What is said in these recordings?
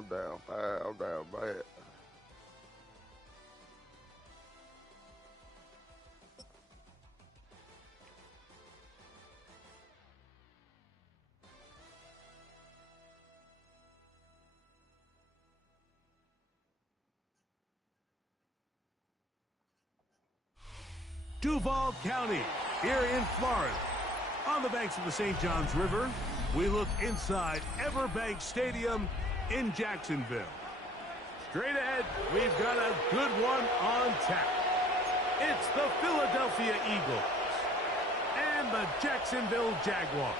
I'm down. I'm down bad. Duval County, here in Florida. On the banks of the St. Johns River, we look inside Everbank Stadium in Jacksonville. Straight ahead, we've got a good one on tap. It's the Philadelphia Eagles and the Jacksonville Jaguars.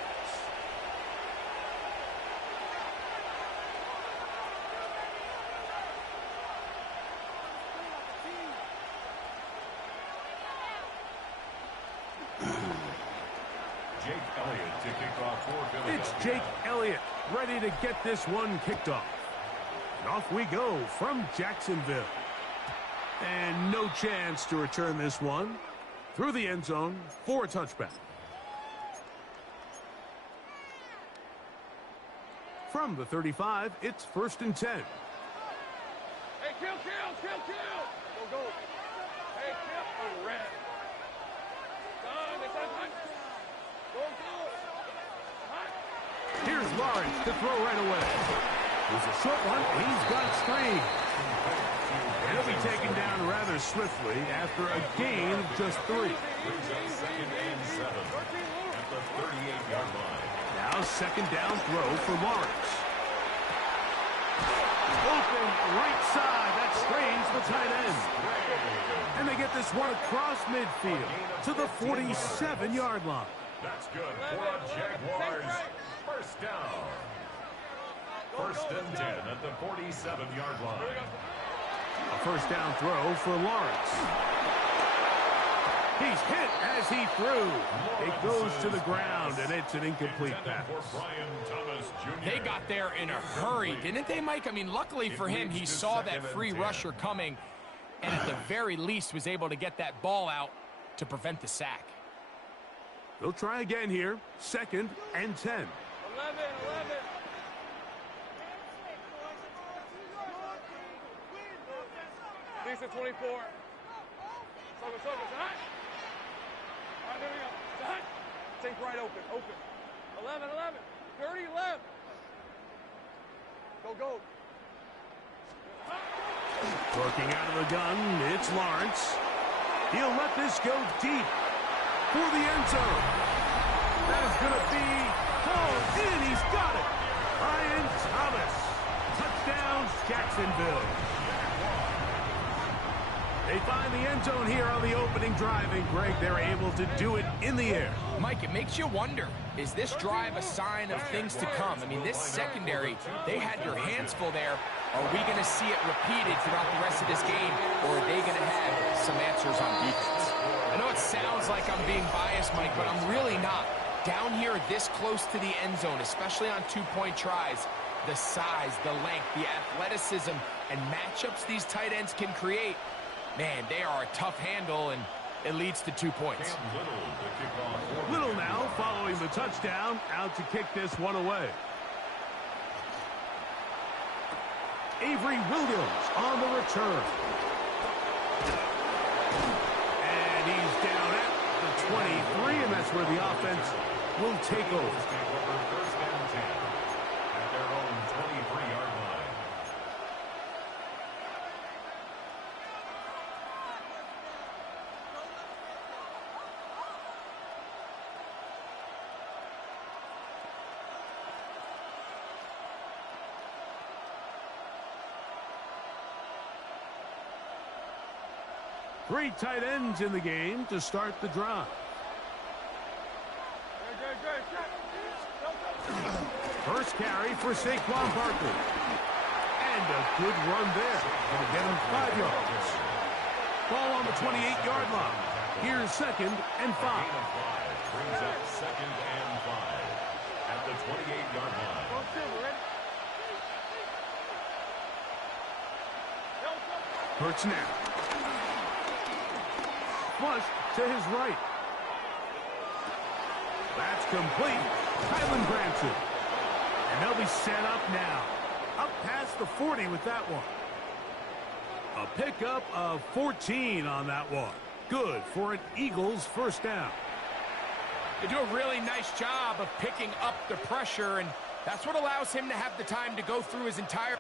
It's Jake Elliott ready to get this one kicked off. And off we go from Jacksonville. And no chance to return this one through the end zone for a touchback. From the 35, it's 1st and 10. Hey, kill! Go. Hey, kill. Oh, red. Here's Lawrence to throw right away. There's a short one. He's got strings. And he'll be taken down rather swiftly after a gain of just 3. Brings up 2nd and 7 at the 38-yard line. Now 2nd down throw for Lawrence. Open right side. That strains the tight end. And they get this one across midfield to the 47-yard line. That's good for a Jaguars. 1st down. 1st and 10 at the 47-yard line. A 1st down throw for Lawrence. He's hit as he threw. It goes to the ground, and it's an incomplete pass. They got there in a hurry, didn't they, Mike? I mean, luckily for him, he saw that free rusher coming, and at the very least was able to get that ball out to prevent the sack. They'll try again here. 2nd and 10. 11. Lisa 24. Circle. Hot. All right, there we go. Hot. Take right open. 11. 30 left. Go. Working out of the gun, it's Lawrence. He'll let this go deep for the end zone. That is going to be hauled in. He's got it. Ryan Thomas. Touchdown, Jacksonville. They find the end zone here on the opening drive, and Greg, they're able to do it in the air. Mike, it makes you wonder, is this drive a sign of things to come? I mean, this secondary, they had their hands full there. Are we going to see it repeated throughout the rest of this game, or are they going to have some answers on defense? I know it sounds like I'm being biased, Mike, but I'm really not. Down here this close to the end zone, especially on 2-point tries, the size, the length, the athleticism, and matchups these tight ends can create, man, they are a tough handle, and it leads to 2 points. Little now following the touchdown, out to kick this one away. Avery Williams on the return. And he's down at the 23, and that's where the offense will take over. 1st and 10 at their own 23-yard line. Three tight ends in the game to start the drive. First carry for Saquon Barkley. And a good run there. Going to get him 5 yards. Ball on the 28-yard line. Here's 2nd and 5. Brings up 2nd and 5 at the 28-yard line. Hurts now. Flush to his right. That's complete. Kylan Branson. And they'll be set up now. up past the 40 with that one. A pickup of 14 on that one. Good for an Eagles first down. They do a really nice job of picking up the pressure, and that's what allows him to have the time to go through his entire...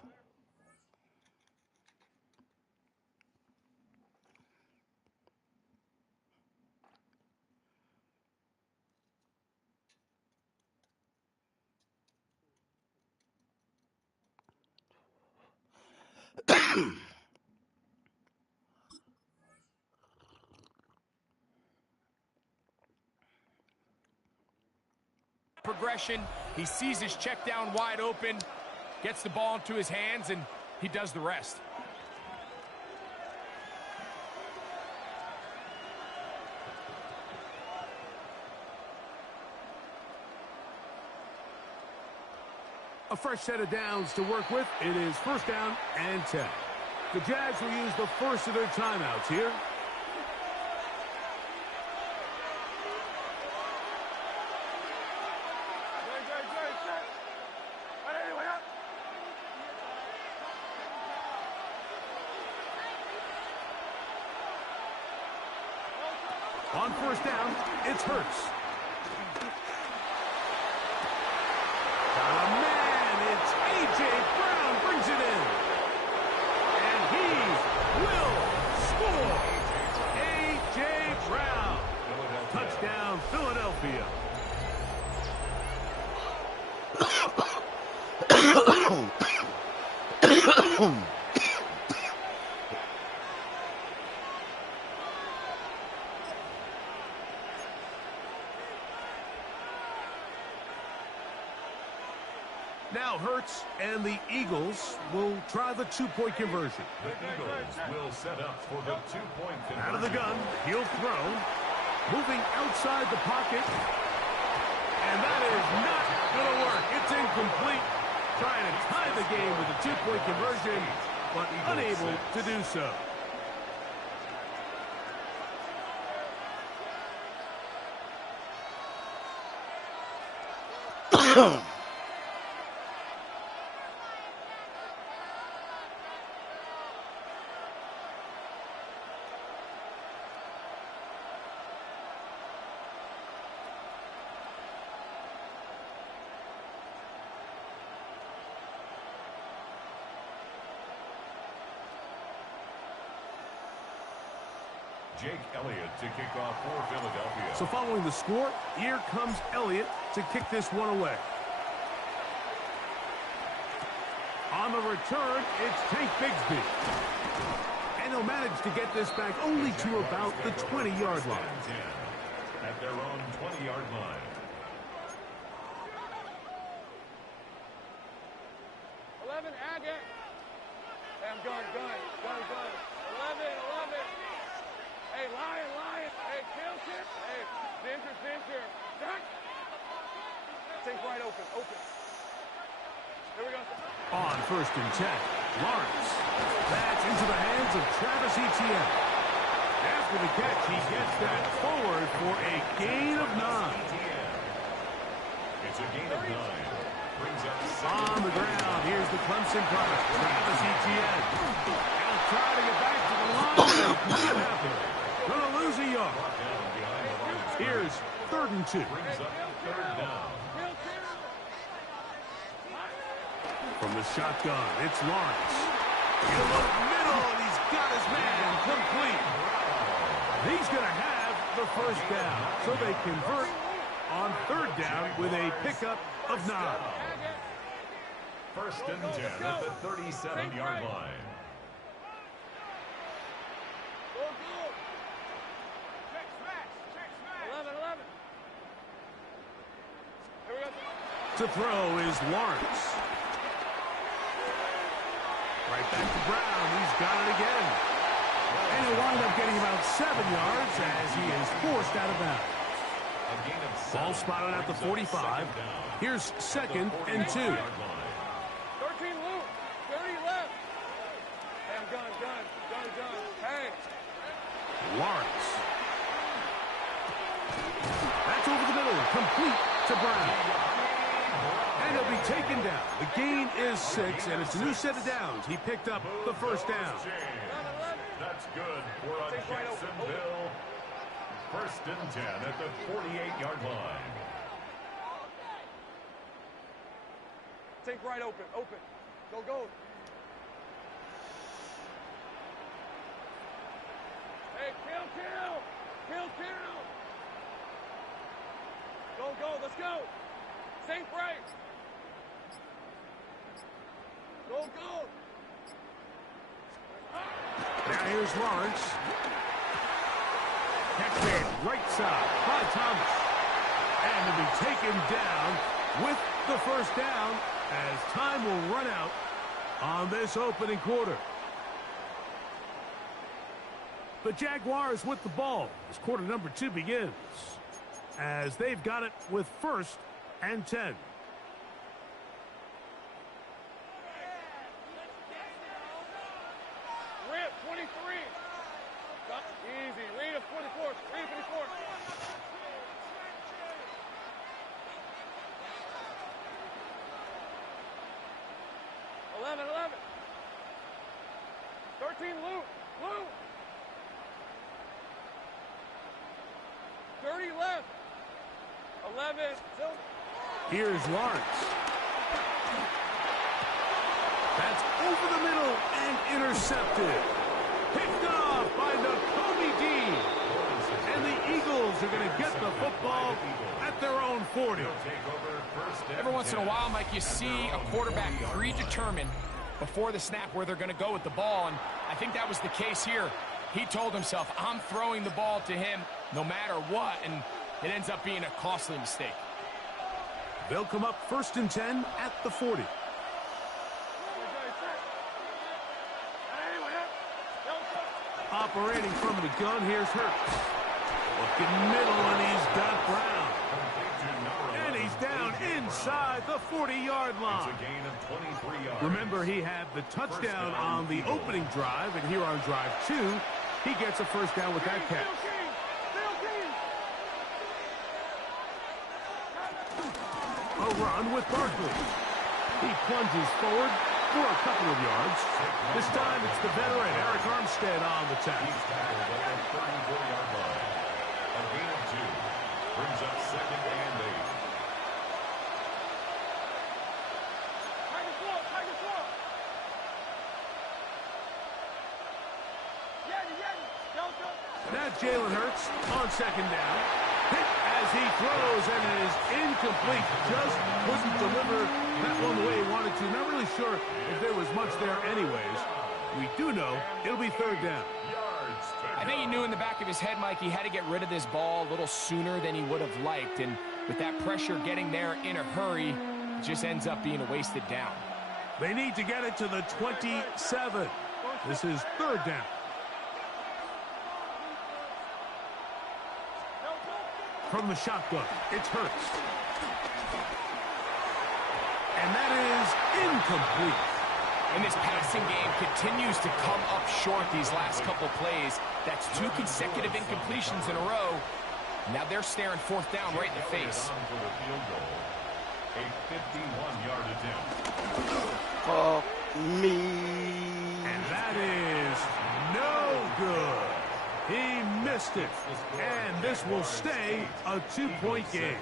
progression. He sees his check down wide open, gets the ball into his hands, and he does the rest. A fresh set of downs to work with. It is first down and 10. The Jags will use the first of their timeouts here. On first down, it's Hurts. Got a man, it's A.J. Brown brings it in. And he will score. A.J. Brown. Touchdown, Philadelphia. Now Hurts and the Eagles will try the two-point conversion. The Eagles will set up for the two-point conversion. Out of the gun, he'll throw. Moving outside the pocket. And that is not going to work. It's incomplete. Trying to tie the game with a two-point conversion, but unable to do so. Jake Elliott to kick off for Philadelphia. So following the score, here comes Elliott to kick this one away. On the return, it's Tank Bigsby. And he'll manage to get this back only to about the 20-yard line. At their own 20-yard line. 11, Agate. Hey, I'm gun. 11. Hey, Lion. Hey, kill. Hey, Fincher. Duck. Take right open. Here we go. On first and 10, Lawrence. That's into the hands of Travis Etienne. After the catch, he gets that forward for a gain of 9. It's a gain of 9. Brings up On the ground, here's the Clemson product, Travis Etienne. Now trying to get back to the line. Not happening. Gonna lose a yard. Here's 3rd and 2. Brings up 3rd down. From the shotgun, it's Lawrence. In the middle, and he's got his man complete. He's going to have the first down, so they convert on 3rd down with a pickup of 9. 1st and 10 at the 37-yard line. Go. 11. Here we go. To throw is Lawrence. Right back to Brown. He's got it again. And he'll wind up getting about 7 yards as he is forced out of bounds. Ball spotted at the 45. Here's 2nd and 2. 13 loop. 30 left. Hey, I'm gun. Hey. Lawrence. That's over the middle. Complete to Brown. And he'll be taken down. The gain is 6, and it's a new set of downs. He picked up the first down. That's good for a Jacksonville. 1st and 10 at the 48-yard line. Take right open. Open. Go, go. Hey, kill, kill. Kill, kill. Go, go. Let's go. Sink right. Go, go. Now here's Lawrence. Catch made right side by Thomas. And to be taken down with the first down as time will run out on this opening quarter. The Jaguars with the ball as quarter number 2 begins, as they've got it with 1st and 10. Rip, 23. Easy. Read a 44. Read a 54. $11. 13, Luke. Luke. 30 left. 11. Silver. Here's Lawrence. That's over the middle and intercepted. Picked off by Nakobe Dean. And the Eagles are going to get the football at their own 40. Every once in a while, Mike, you see a quarterback predetermine before the snap where they're going to go with the ball, and I think that was the case here. He told himself, I'm throwing the ball to him no matter what, and it ends up being a costly mistake. They'll come up 1st and 10 at the 40. Operating from the gun, here's Hurts. Looking middle, and he's got Brown. And he's down inside the 40-yard line. It's a gain of 23 yards. Remember, he had the touchdown on the opening drive, and here on drive 2, he gets a first down with that catch. A run with Barkley. He plunges forward for a couple of yards. This time it's the veteran Eric Armstead on the tackle. He's tackled at the 34-yard line. A gain of 2 brings up 2nd and 8. Now Jalen Hurts on 2nd down. Hit as he throws, and it is incomplete. Just couldn't deliver that one the way he wanted to. Not really sure if there was much there anyways. We do know it'll be 3rd down. I think he knew in the back of his head, Mike, he had to get rid of this ball a little sooner than he would have liked. And with that pressure getting there in a hurry, it just ends up being a wasted down. They need to get it to the 27. This is 3rd down. From the shotgun, it's Hurts. And that is incomplete. And this passing game continues to come up short these last couple plays. That's 2 consecutive incompletions in a row. Now they're staring 4th down right in the face. A 51-yard attempt. For me. And that is no good. He missed it. And this will stay a 2-point game.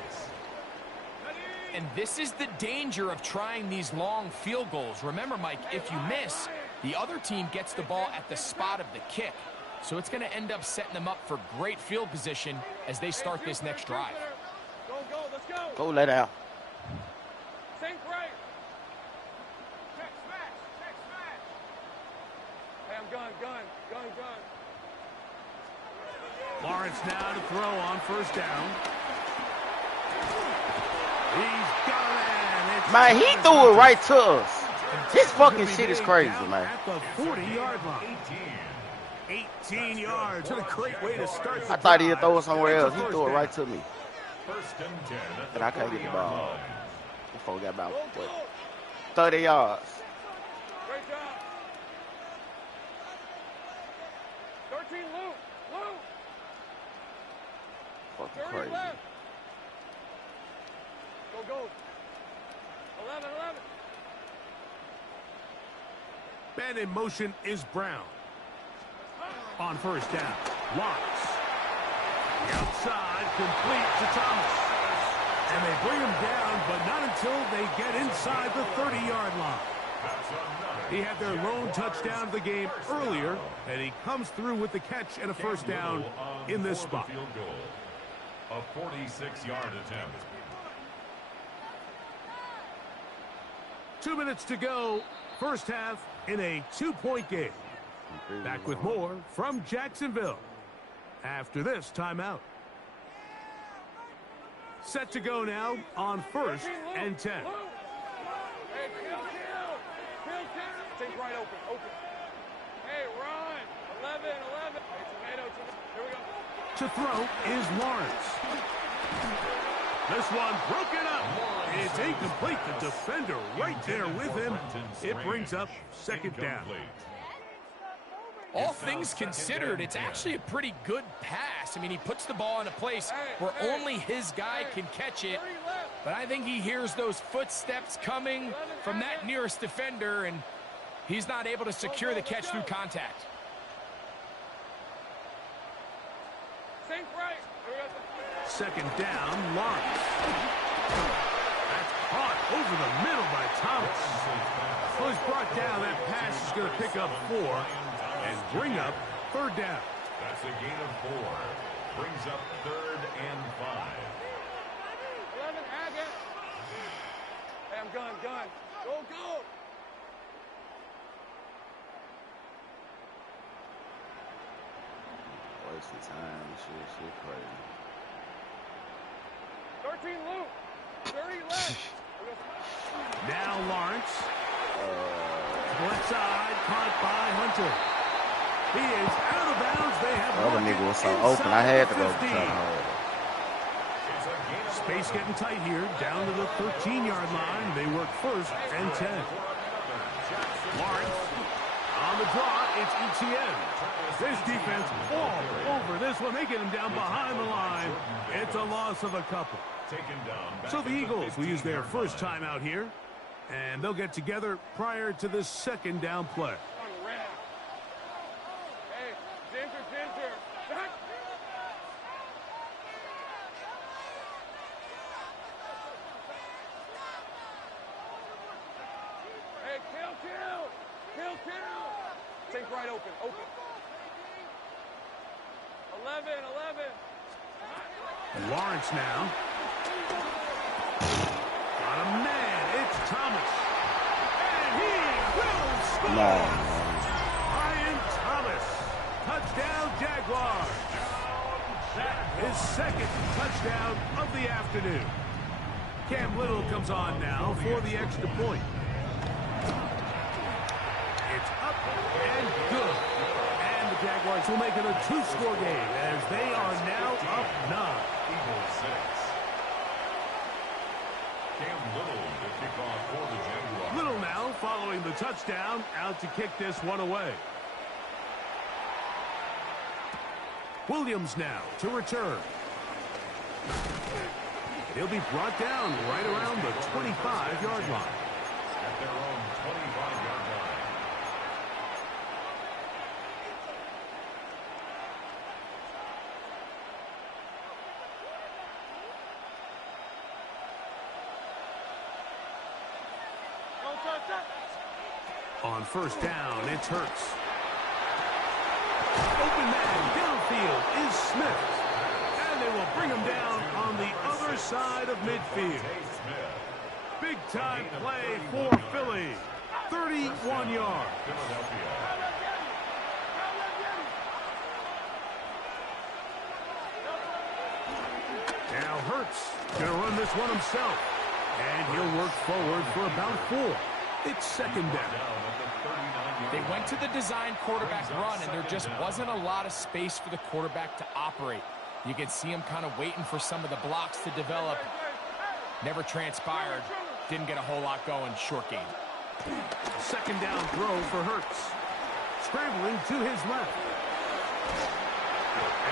And this is the danger of trying these long field goals. Remember, Mike, if you miss, the other team gets the ball at the spot of the kick. So it's going to end up setting them up for great field position as they start this next drive. Go, go, let's go. Go let out. Sink right. Check, smash, check, smash. Hey, I'm gun. Lawrence now to throw on 1st down. He's got it. Man, he threw it right to us. This fucking shit is crazy, man. At the 40-yard line. 18 yards. What a great way to start the I thought he'd drive. throw it somewhere It's a else. He first threw it down. right to me. 1st and 10 at And the I can't get the 40-yard ball. line. Before we got about 30 yards. Great job. 13, Luke. Fucking 30 crazy. left. Go, go. 11. Man in motion is Brown. On first down, Lawrence. The outside, complete to Thomas. And they bring him down, but not until they get inside the 30-yard line. He had their lone touchdown of the game earlier, and he comes through with the catch and a first down in this spot. A 46-yard attempt. 2 minutes to go, first half in a 2-point game. Back with more from Jacksonville after this timeout. Set to go now on first and 10. Hey, kill. Take right open. Hey, run. 11. Hey, tomato. Here we go. To throw is Lawrence. This one broken up. It's incomplete. The defender right there with him. It brings up second down. All things considered, it's actually a pretty good pass. I mean, he puts the ball in a place where only his guy can catch it. But I think he hears those footsteps coming from that nearest defender, and he's not able to secure the catch through contact. Think right. Second down, Lawrence. That's caught over the middle by Thomas. So he's brought down. That pass is going to pick up 4 and bring up third down. That's a gain of 4. Brings up 3rd and 5. 11, Haggett. Hey, I'm gun. Go. Wasting time. Shit crazy. 13, Luke. 30 left. Now Lawrence. Left side, caught by Hunter. He is out of bounds. They have The other nigga was so open. I had to go try to hold. Space getting tight here. Down to the 13-yard line. They work first and 10. Lawrence on the draw. It's ETN. This defense all over this one. They get him down behind the line. It's a loss of a couple. So the Eagles will use their first time out here, and they'll get together prior to the second down play. Hey, Ginger. Back. Hey, kill. Think right open. 11. Lawrence now. Got a man. It's Thomas. And he will score. Ryan Thomas. Touchdown, Jaguars. His second touchdown of the afternoon. Cam Little comes on now for the extra point. It's up and good. And the Jaguars will make it a 2-score game as they are now up 9. Eagles 6. Cam Little to kick off for the Jaguars. Little now following the touchdown, out to kick this one away. Williams now to return. He'll be brought down right around the 25-yard line. At their own 25-yard line. On first down, it's Hurts. Open man downfield is Smith. And they will bring him down on the other side of midfield. Big-time play for Philly. 31 yards. Now Hurts going to run this one himself. And he'll work forward for about 4. It's second down. They went to the design quarterback run, and there just wasn't a lot of space for the quarterback to operate. You can see him kind of waiting for some of the blocks to develop. Never transpired. Didn't get a whole lot going. Short game. Second down throw for Hurts. Scrambling to his left.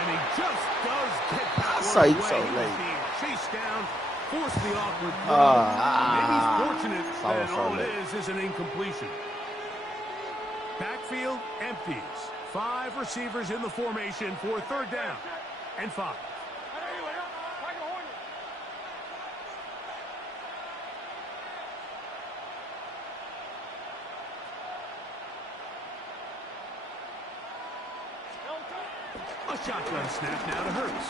And he just does get that one away. So late. Being chased down Force the awkward throw. Maybe he's fortunate that all it is an incompletion. Backfield empties. 5 receivers in the formation for 3rd down and 5. A shotgun snap now to Hurts.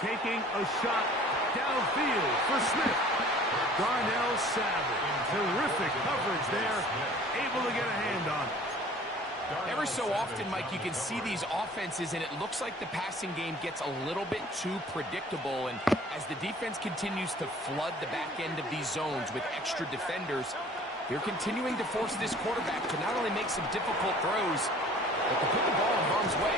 Taking a shot downfield for Smith. Darnell Savage. Terrific coverage there. Able to get a hand on it. Every so often, Mike, you can see these offenses, and it looks like the passing game gets a little bit too predictable. And as the defense continues to flood the back end of these zones with extra defenders, they're continuing to force this quarterback to not only make some difficult throws, but to put the ball in harm's way.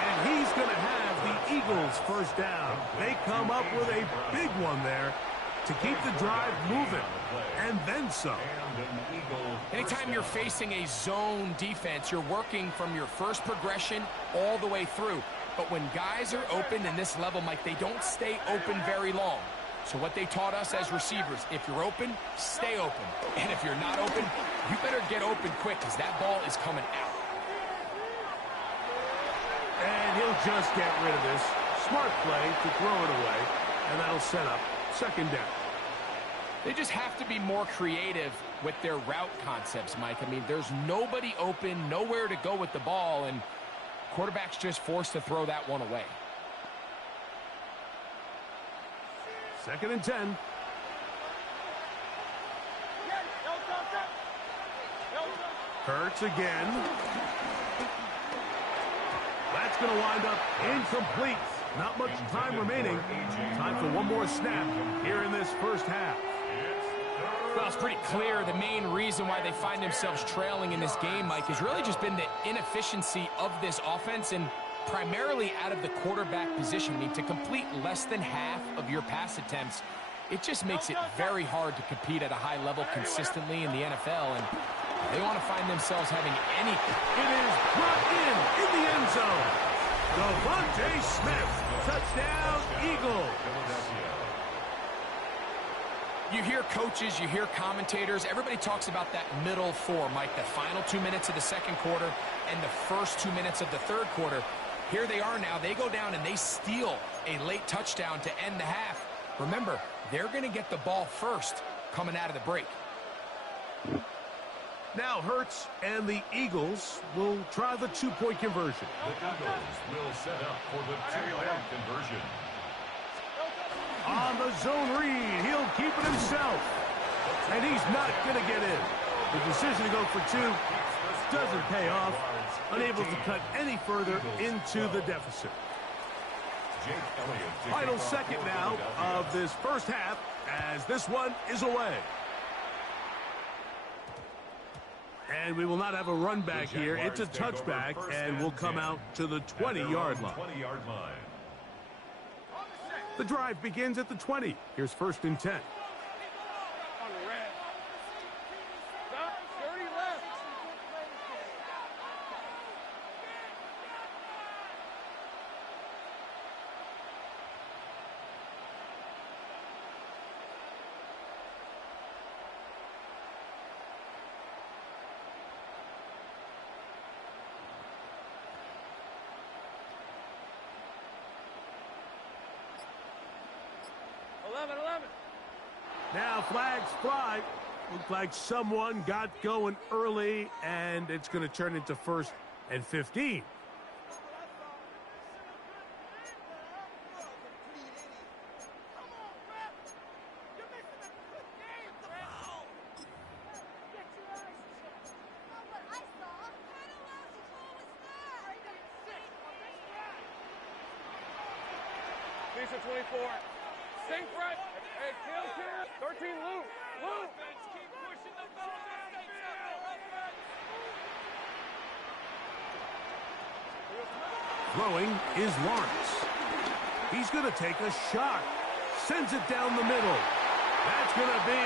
And he's going to have the Eagles 1st down. They come up with a big one there to keep the drive moving, and then some. Anytime you're facing a zone defense, you're working from your first progression all the way through. But when guys are open in this level, Mike, they don't stay open very long. So what they taught us as receivers, if you're open, stay open. And if you're not open, you better get open quick, because that ball is coming out. And he'll just get rid of this. Smart play to throw it away, and that'll set up 2nd down. They just have to be more creative with their route concepts, Mike. I mean, there's nobody open, nowhere to go with the ball, and quarterback's just forced to throw that one away. 2nd and 10. Hurts again. That's going to wind up incomplete. Not much time remaining. Time for one more snap here in this 1st half. Well, it's pretty clear the main reason why they find themselves trailing in this game, Mike, has really just been the inefficiency of this offense and primarily out of the quarterback position. I mean, to complete less than half of your pass attempts, it just makes it very hard to compete at a high level consistently in the NFL, and they want to find themselves having any. It is brought in the end zone. Devontae Smith, touchdown, Eagles. You hear coaches, you hear commentators, everybody talks about that middle 4, Mike, the final 2 minutes of the 2nd quarter and the first 2 minutes of the 3rd quarter. Here they are now. They go down and they steal a late touchdown to end the half. Remember, they're going to get the ball first coming out of the break. Now Hurts and the Eagles will try the 2-point conversion. The Eagles will set up for the 2-point conversion. On the zone read, he'll keep it himself. And he's not going to get in. The decision to go for 2 doesn't pay off. Unable to cut any further into the deficit. Final 2nd now of this 1st half as this one is away. And we will not have a run back here. It's a touchback, and we'll come out to the 20-yard line. The drive begins at the 20. Here's 1st and 10. Now flags fly. Looks like someone got going early, and it's going to turn into 1st and 15. Lisa 24. Sink right. Hey, kill. 13, Lou. Keep pushing the ball. Throwing is Lawrence. He's going to take a shot. Sends it down the middle. That's going to be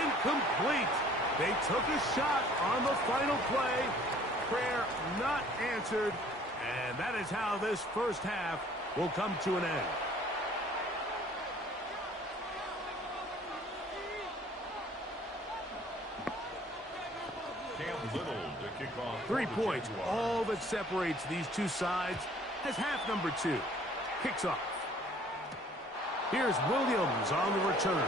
incomplete. They took a shot on the final play. Prayer not answered. And that is how this 1st half will come to an end. kickoff. 3 points, all that separates these two sides, as half number 2 kicks off. Here's Williams on the return.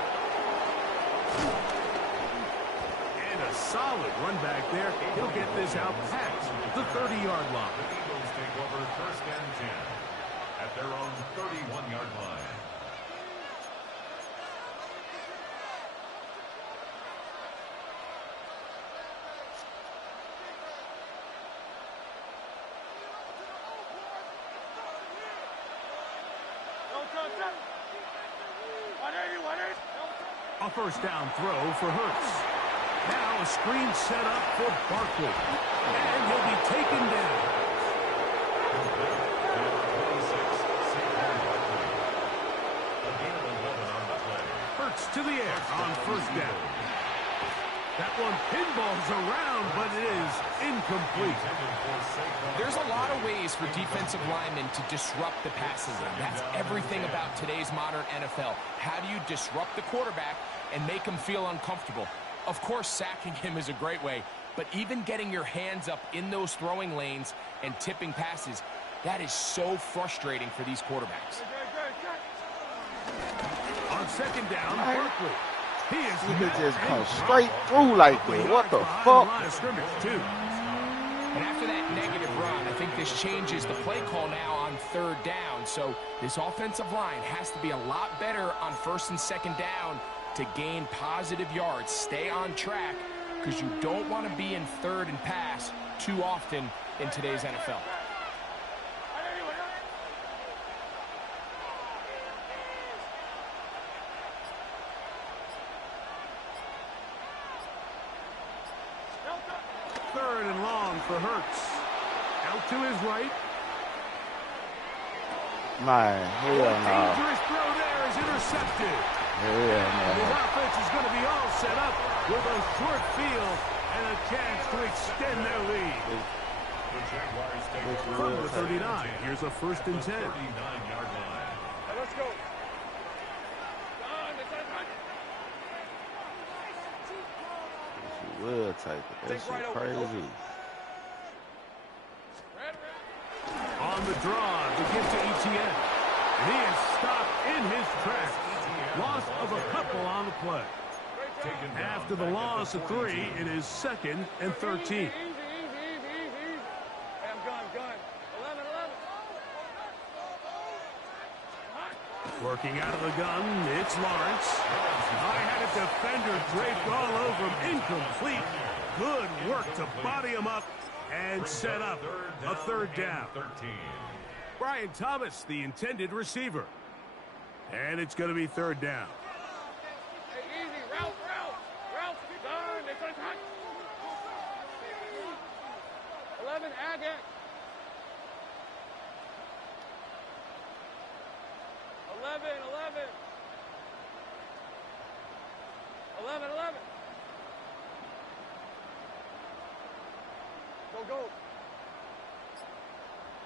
And a solid run back there. He'll get this out past the 30-yard line. The Eagles take over 1st and 10 at their own 31-yard line. A first down throw for Hurts. Now a screen set up for Barkley. And he'll be taken down. Hurts to the air on first down. That one pinballs around, but it is incomplete. There's a lot of ways for defensive linemen to disrupt the passing game. That's everything about today's modern NFL. How do you disrupt the quarterback and make him feel uncomfortable? Of course, sacking him is a great way, but even getting your hands up in those throwing lanes and tipping passes, that is so frustrating for these quarterbacks. On second down, Barkley. He could just come straight through like that. What the fuck? And after that negative run, I think this changes the play call now on third down. So this offensive line has to be a lot better on first and second down to gain positive yards. Stay on track because you don't want to be in third and pass too often in today's NFL. Third and long for Hurts. Out to his right. Man, hell no. Dangerous throw there is intercepted. Hell His no. offense is going to be all set up with a short field and a chance to extend their lead. The Jaguars take over From the 39, here's a first and 10. 39-yard line. Let's go. She will take it. That shit crazy. On the draw to get to Etienne. And he is stopped in his tracks. Loss of a couple on the play. After the loss of 3, it is 2nd and 13. Easy. Hey, I'm gun. 11. Working out of the gun, it's Lawrence. I had a defender draped all over him. Incomplete. Good work to body him up and set up a third down. 13. Brian Thomas, the intended receiver. And it's going to be third down. Hey, easy. Ralph. Gun. It's a touch. 11, Agate. 11. 11. Go.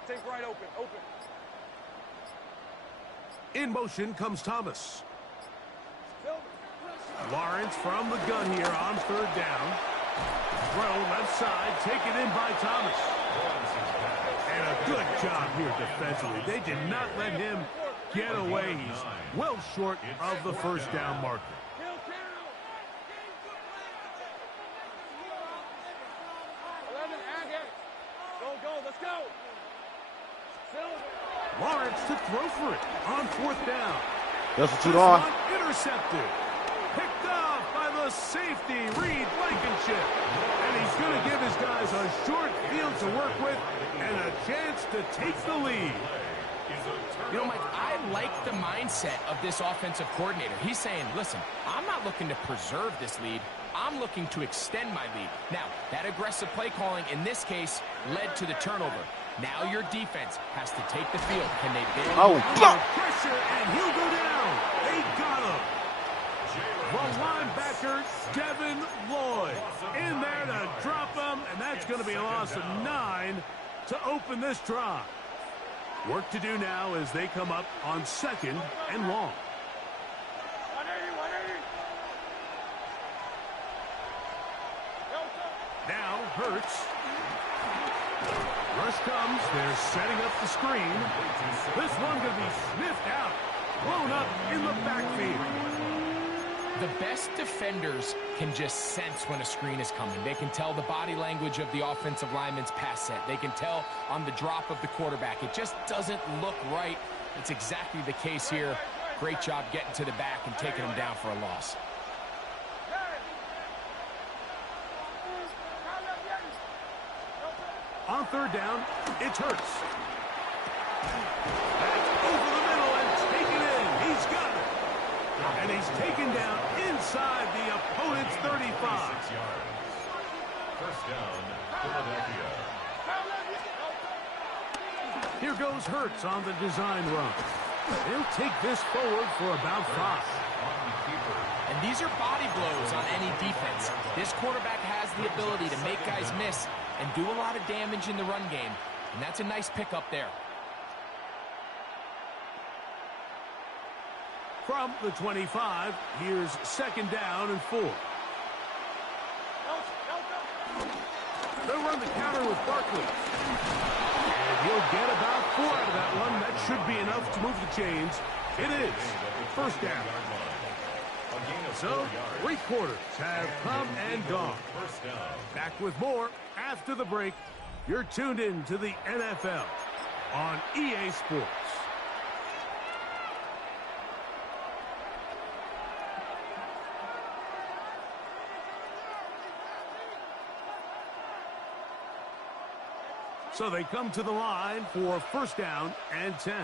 Take right open. In motion comes Thomas. Lawrence from the gun here on third down. Throw left side, taken in by Thomas. And a good job here defensively. They did not let him get away. He's well short of the first down marker. 11, Agate. Go. Let's go. Lawrence to throw for it on fourth down. That's what you This doing. one intercepted. Picked off by the safety, Reed Blankenship. And he's going to give his guys a short field to work with and a chance to take the lead. You know, Mike, I like the mindset of this offensive coordinator. He's saying, listen, I'm not looking to preserve this lead. I'm looking to extend my lead. Now, that aggressive play calling in this case led to the turnover. Now your defense has to take the field. Can they build? Oh, fuck. Pressure, and he'll go down. They got him. The linebacker, Devin Lloyd, in there to drop him, and that's going to be a loss of 9 to open this drive. Work to do now as they come up on second and long. 180. Now Hurts Rush comes. They're setting up the screen. This one going to be sniffed out. Blown up in the backfield. The best defenders can just sense when a screen is coming. They can tell the body language of the offensive lineman's pass set. They can tell on the drop of the quarterback. It just doesn't look right. It's exactly the case here. Great job getting to the back and taking him down for a loss. On third down, it's Hurts. That's over the middle and taken in. He's got it. And he's taken down inside the opponent's 35. 6 yards. First down, Philadelphia. Here goes Hurts on the design run. He'll take this forward for about 5. And these are body blows on any defense. This quarterback has the ability to make guys miss and do a lot of damage in the run game. And that's a nice pickup there. From the 25, here's second down and 4. They'll run the counter with Barkley. And he'll get about 4 out of that one. That should be enough to move the chains. It is first down. So, 3 quarters have come and gone. Back with more after the break. You're tuned in to the NFL on EA Sports. So they come to the line for first down and 10.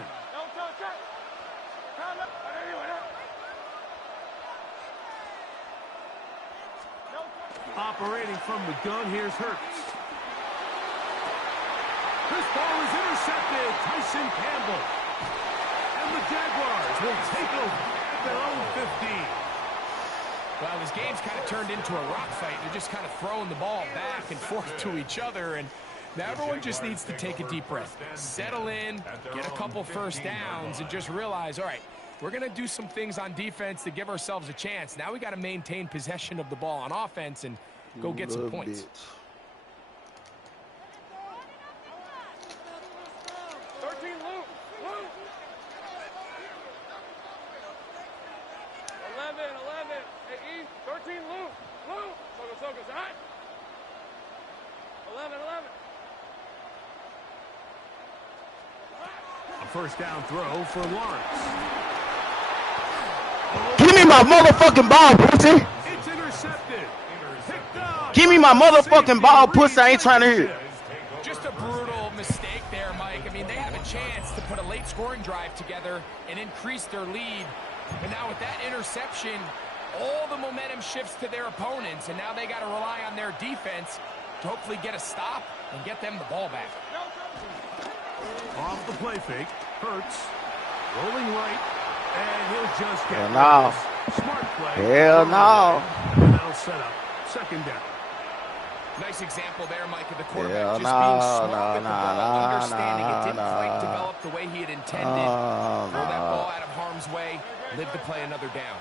Operating from the gun, here's Hurts. This ball is intercepted. Tyson Campbell. And the Jaguars will take over at their own 15. Well, this game's kind of turned into a rock fight. They're just kind of throwing the ball back and forth to each other, and now everyone just needs to take a deep breath, settle in, get a couple first downs, and just realize, all right, we're going to do some things on defense to give ourselves a chance. Now we got to maintain possession of the ball on offense and go get some points. 13, Luke. 11. Hey, Eve. 13, Luke. Soka, hot. 11. A first down throw for Lawrence. Give me my motherfucking ball, pussy. It's intercepted. Picked up. Give me my motherfucking ball, pussy. I ain't trying to hear it. Just a brutal mistake there, Mike. I mean, they have a chance to put a late scoring drive together and increase their lead. And now with that interception, all the momentum shifts to their opponents, and now they got to rely on their defense to hopefully get a stop and get them the ball back. Off the play fake, Hurts rolling right, and he'll just get Hell no. Smart play. Hell no. And that'll set up second down. Nice example there, Mike, of the quarterback just being smart with the ball, understanding it didn't quite develop the way he had intended. Throw that ball out of harm's way, live to play another down.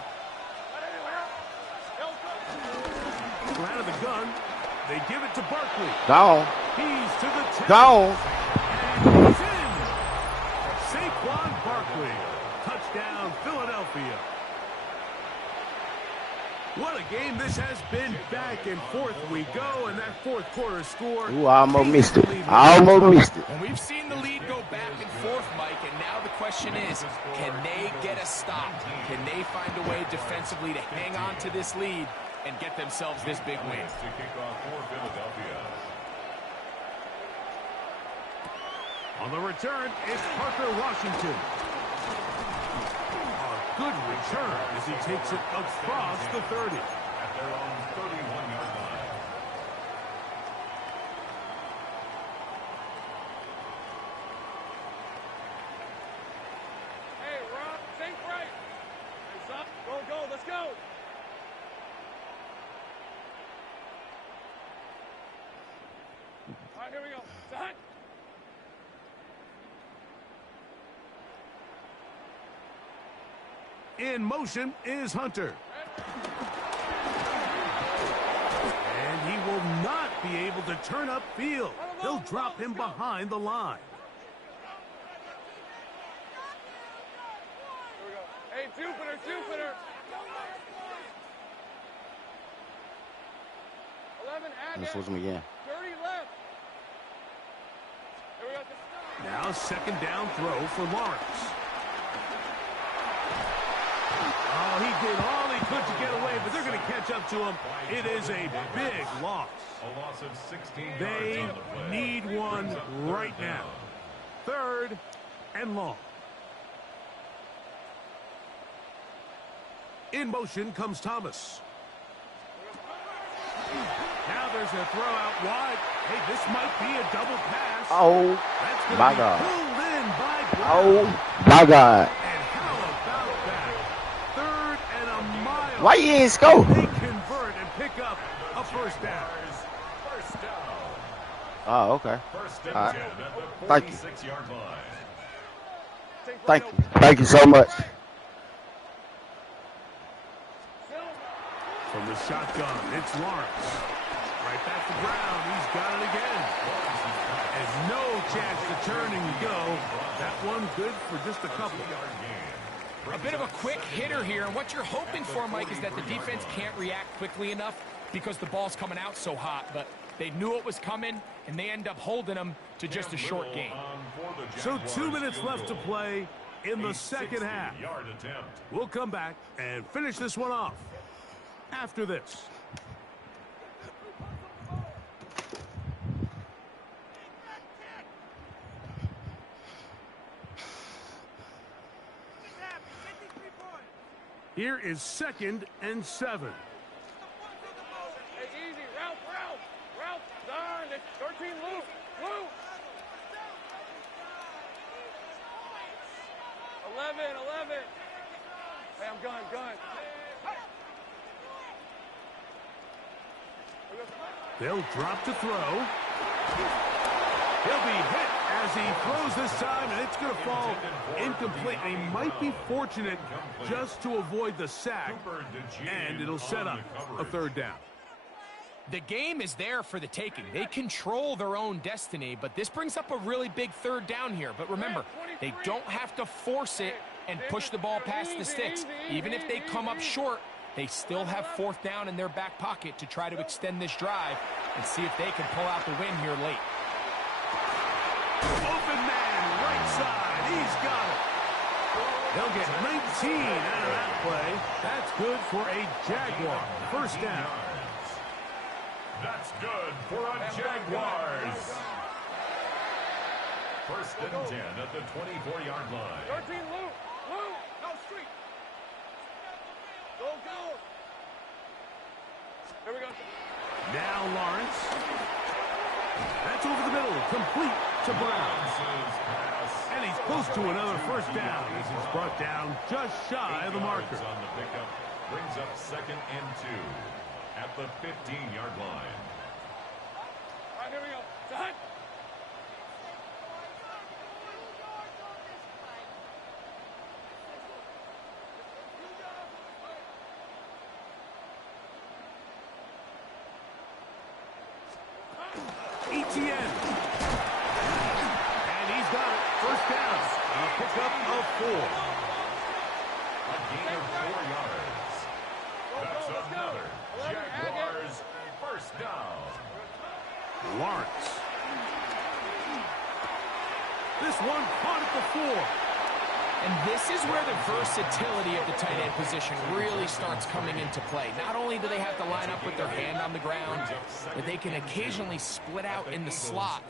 Out of the gun, they give it to Barkley. Gone. He's to the 10. Gone. And he's in. Saquon Barkley. Touchdown, Philadelphia. What a game this has been. Back and forth we go, and that fourth quarter score. Ooh, I almost missed it. I almost missed it. And we've seen the lead go back and forth, Mike, and now the question is, can they get a stop? Can they find a way defensively to hang on to this lead and get themselves this big win? To kick off for Philadelphia. On the return, it's Parker Washington. A good return as he takes it across the 30. At their own 31-yard line. Hey, Rob, think right. Hands up. Go, let's go. All right, here we go. Done. In motion is Hunter. And he will not be able to turn upfield. They'll drop him behind the line. Here we go. Hey, Jupiter, Jupiter. 11, Let's Agate. switch him again. 30 left. Here we go. Now second down throw for Lawrence. Oh, he did all he could to get away, but they're going to catch up to him. It is a big loss. A loss of 16 They yards on the play. need one right now. Third and long. In motion comes Thomas. Now there's a throw out wide. Hey, this might be a double pass. Oh, That's gonna my be God. pulled in by Brown. Oh, my God. And how about that? Third and a mile. Why you ain't score? They convert and pick up a first down. First down. Oh, okay. First and All right. 10 at the Thank you. 46-yard line. Thank you. Thank you so much. From the shotgun, it's Lawrence. Right back to Brown. He's got it again. And no chance to turn and go. That one good for just a couple. A bit of a quick hitter here, and what you're hoping for, Mike, is that the defense can't react quickly enough because the ball's coming out so hot, but they knew it was coming, and they end up holding them to just a short game. So 2 minutes left to play in the second half. We'll come back and finish this one off after this. Here is 2nd and 7. Hey, easy. Ralph, Ralph. Ralph, done. 13, Luke. Luke. 11, 11. Hey, I'm gun. They'll drop to throw. He'll be hit as he throws this time, and it's going to fall incomplete. He might be fortunate just to avoid the sack, and it'll set up a third down. The game is there for the taking. They control their own destiny, but this brings up a really big third down here. But remember, they don't have to force it and push the ball past the sticks. Even if they come up short, they still have fourth down in their back pocket to try to extend this drive and see if they can pull out the win here late. Open man, right side. He's got it. They'll get 19 out of that play. That's good for a Jaguar. First down. That's good for a Jaguars. First and 10 at the 24-yard line. 13, Luke. Luke. No, street. Go. Here we go. Now Lawrence. That's over the middle. Complete to Brown. And he's close to another first down as he's brought down just shy of the marker. On the pickup brings up 2nd and 2 at the 15-yard line. All right, here we go. Done. ETN. And he's got it. First down. A pickup of 4. A gain of 4 yards. That's another Jaguars first down. Lawrence. This one caught at the 4. And this is where the versatility of the tight end position really starts coming into play. Not only do they have to line up with their hand on the ground, but they can occasionally split out in the slot.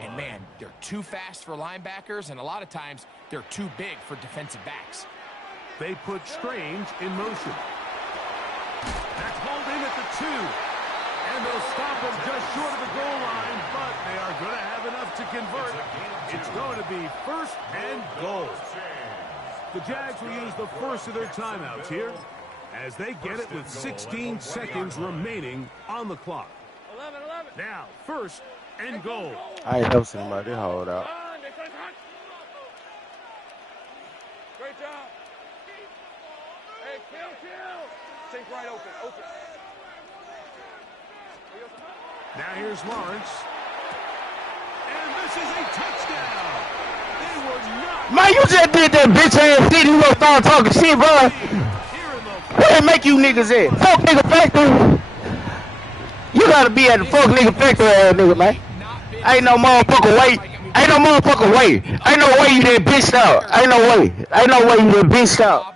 And man, they're too fast for linebackers, and a lot of times they're too big for defensive backs. They put Strange in motion. That's hauled in at the 2. And they'll stop him just short of the goal line, but they are going to have enough to convert. It's going to be first and goal. The Jags will use the first of their timeouts here as they get it with 16 seconds remaining on the clock. 11. Now, first and goal. I ain't never seen anybody hold out. Great job. Hey, kill. Sink right open. Now here's Lawrence. And this is a touchdown. They were not. Man, you just did that bitch ass shit. You gonna start talking shit, bro. Where they make you niggas at? Fuck nigga factory. You gotta be at the fuck nigga factory ass nigga, man. Ain't no motherfucking way. Ain't no motherfucking way. Ain't no way you that bitched out. Ain't no way. Ain't no way you that bitched out.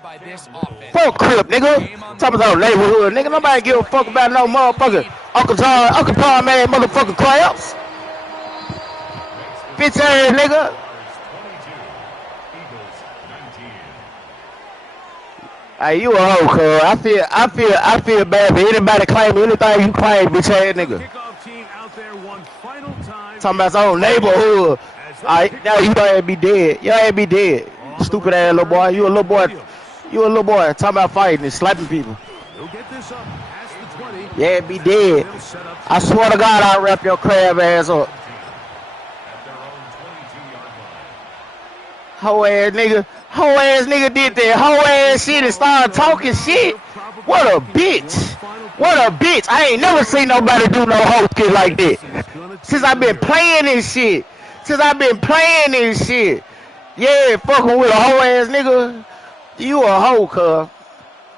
Fuck Crip, nigga. Talking about neighborhood, nigga. Nobody give a fuck about no motherfucking Uncle Tom man, motherfucking crabs. Bitch ass nigga. Hey, you a hoe, cuz. I feel bad for anybody claiming anything you claim, bitch ass nigga. Talking about some neighborhood. Alright, now you ain't be dead. You ain't be dead. Stupid ass little boy. You a little boy. You a little boy. Talking about fighting and slapping people. Yeah, be dead. I swear to God, I'll wrap your crab ass up. Hoe ass nigga. Hoe ass nigga did that hoe ass shit and started talking shit. What a bitch. What a bitch. I ain't never seen nobody do no hoe shit like that. Since I've been playing this shit. Yeah, fucking with a hoe ass nigga. You a hoe, cuz.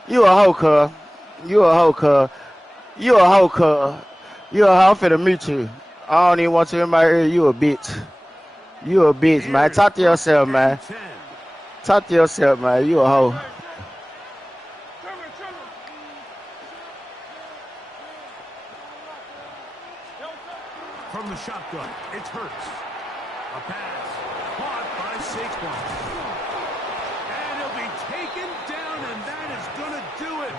You a hoe, cuz. You a hoe, cuz. You a hoe, cuz. You a hoe. I'm finna meet you. I don't even want you in my ear. You a bitch. You a bitch, man. Talk to yourself, man. Talk to yourself, man. You a hoe. From the shotgun, it's Hurts. A pass caught by Saquon. And he'll be taken down, and that is going to do it.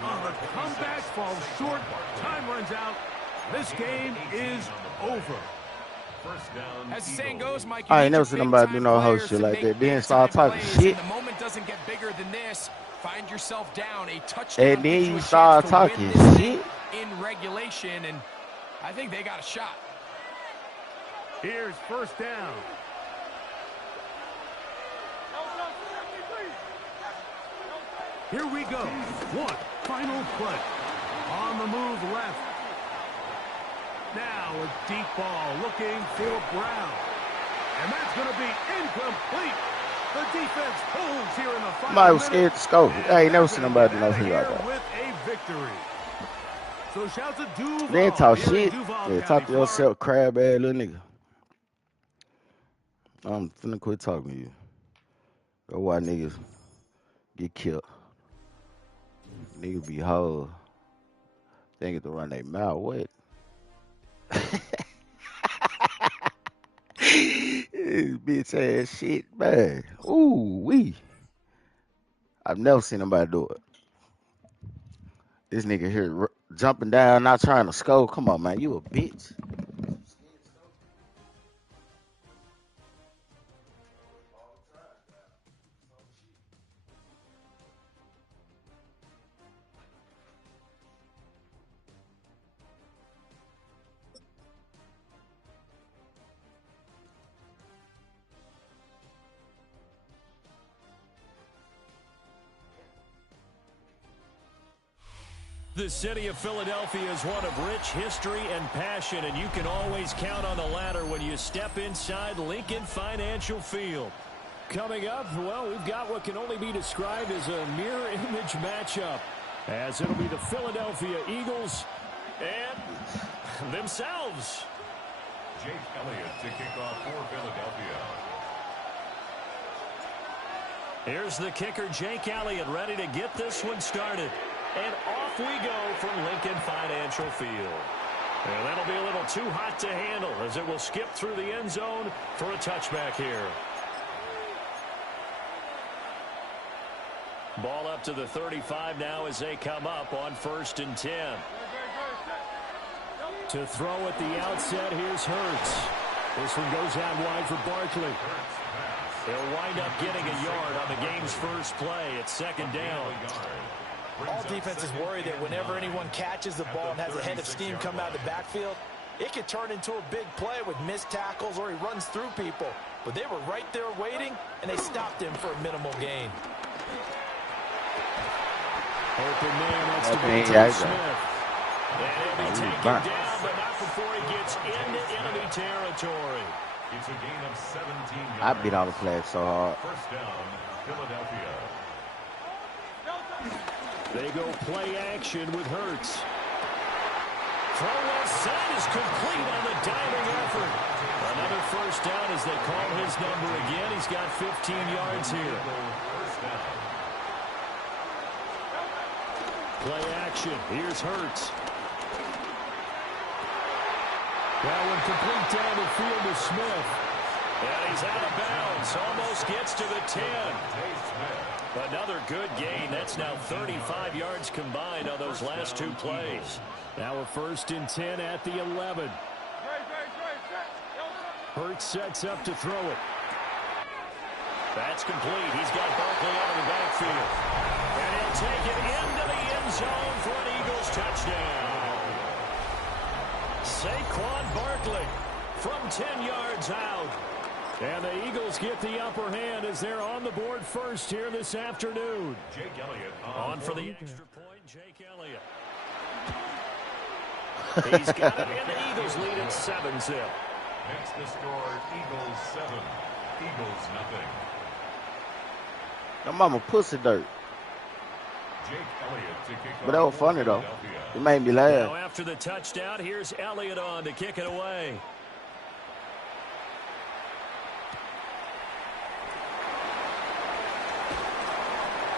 The comeback falls short. Time runs out. This game is over. As the saying goes, Mike, I ain't never seen nobody do no hoe shit like that. Then start talking shit. The moment doesn't get bigger than this. Find yourself down a touchdown. And then you start talking shit in regulation, and I think they got a shot. Here's first down. Here we go. One final play. On the move left. Now a deep ball looking for Brown. And that's going to be incomplete. The defense holds here in the final. I was scared to score. I ain't never seen nobody do no shit like that. With a victory. So shout to Duval. They ain't talk shit. Yeah, talk to yourself, crab ass little nigga. I'm finna quit talking to you. That's why niggas get killed. Niggas be hoes. They get to run their mouth. What? This bitch ass shit, man. Ooh, wee. I've never seen nobody do it. This nigga here jumping down, not trying to score. Come on, man. You a bitch. The city of Philadelphia is one of rich history and passion, and you can always count on the latter when you step inside Lincoln Financial Field. Coming up, well, we've got what can only be described as a mirror image matchup, as it'll be the Philadelphia Eagles and themselves. Jake Elliott to kick off for Philadelphia. Here's the kicker, Jake Elliott, ready to get this one started. And off we go from Lincoln Financial Field. And that'll be a little too hot to handle as it will skip through the end zone for a touchback here. Ball up to the 35 now as they come up on 1st and 10. To throw at the outset, here's Hurts. This one goes out wide for Barkley. They'll wind up getting a yard on the game's first play at 2nd down. All defenses worry that whenever anyone catches the ball and has a head of steam come out of the backfield, it could turn into a big play with missed tackles or he runs through people. But they were right there waiting, and they stopped him for a minimal gain. Open man, that's to be Smith. And he'll be taken down but not before he gets into enemy territory. It's a gain of 17 yards. I beat all the flags so hard. First down, Philadelphia. They go play action with Hurts. Throw left side is complete on the diving effort. Another first down as they call his number again. He's got 15 yards here. Play action. Here's Hurts. That one complete down the field to Smith. And he's out of bounds. Almost gets to the 10. Another good gain. That's now 35 yards combined on those last two plays. Now a 1st and 10 at the 11. Hurts sets up to throw it. That's complete. He's got Barkley out of the backfield. And he'll take it into the end zone for an Eagles touchdown. Saquon Barkley from 10 yards out. And the Eagles get the upper hand as they're on the board first here this afternoon. Jake Elliott on for the extra point, Jake Elliott. He's got it, and the Eagles lead at 7-0. Next to score, Eagles 7, Eagles nothing. Your mama pussy dirt. Jake Elliott to kick But that was funny, though. It made me laugh. Now after the touchdown, here's Elliott on to kick it away.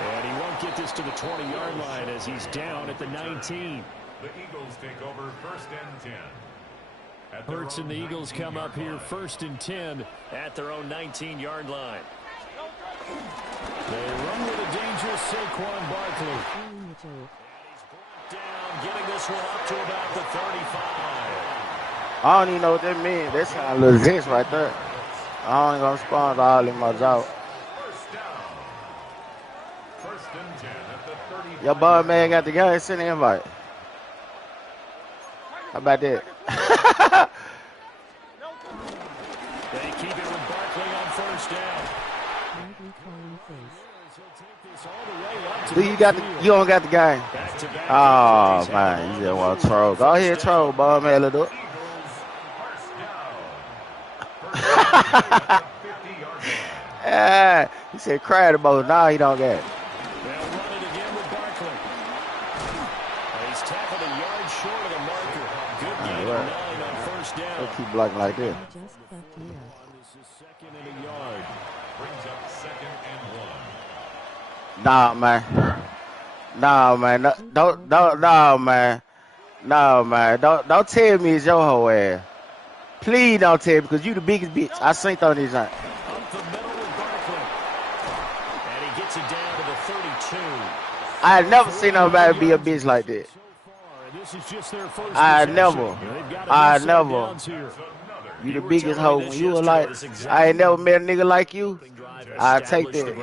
And he won't get this to the 20-yard line as he's down at the 19. The Eagles take over 1st and 10. Hurts and the Eagles come up here 1st and 10 at their own 19-yard line. They run with a dangerous Saquon Barkley. And he's brought down, getting this one up to about the 35. I don't even know what that means. That sounds a little zinc right there. I don't even gonna respond to all in my jaw. Your boy man got the guy send the invite. How about that? They keep it with Barkley on 1st down. Do you got the? You don't got the game. Oh man, you just want to troll. Go ahead, troll, boy man. Let's do it. Yeah, he said cried about it. Now he don't get it. Keep blocking like this. Nah, man. Nah, man. Don't, nah, man. Nah, man. Don't tell me it's your whole ass. Please don't tell me because you the biggest bitch. I synced on these. Up the middle with Barkley. And he gets it down to the 32. I had never seen nobody be a bitch like that. This is just their first I never. You the biggest hoe. When you were like, I ain't never met a nigga like you. I take that.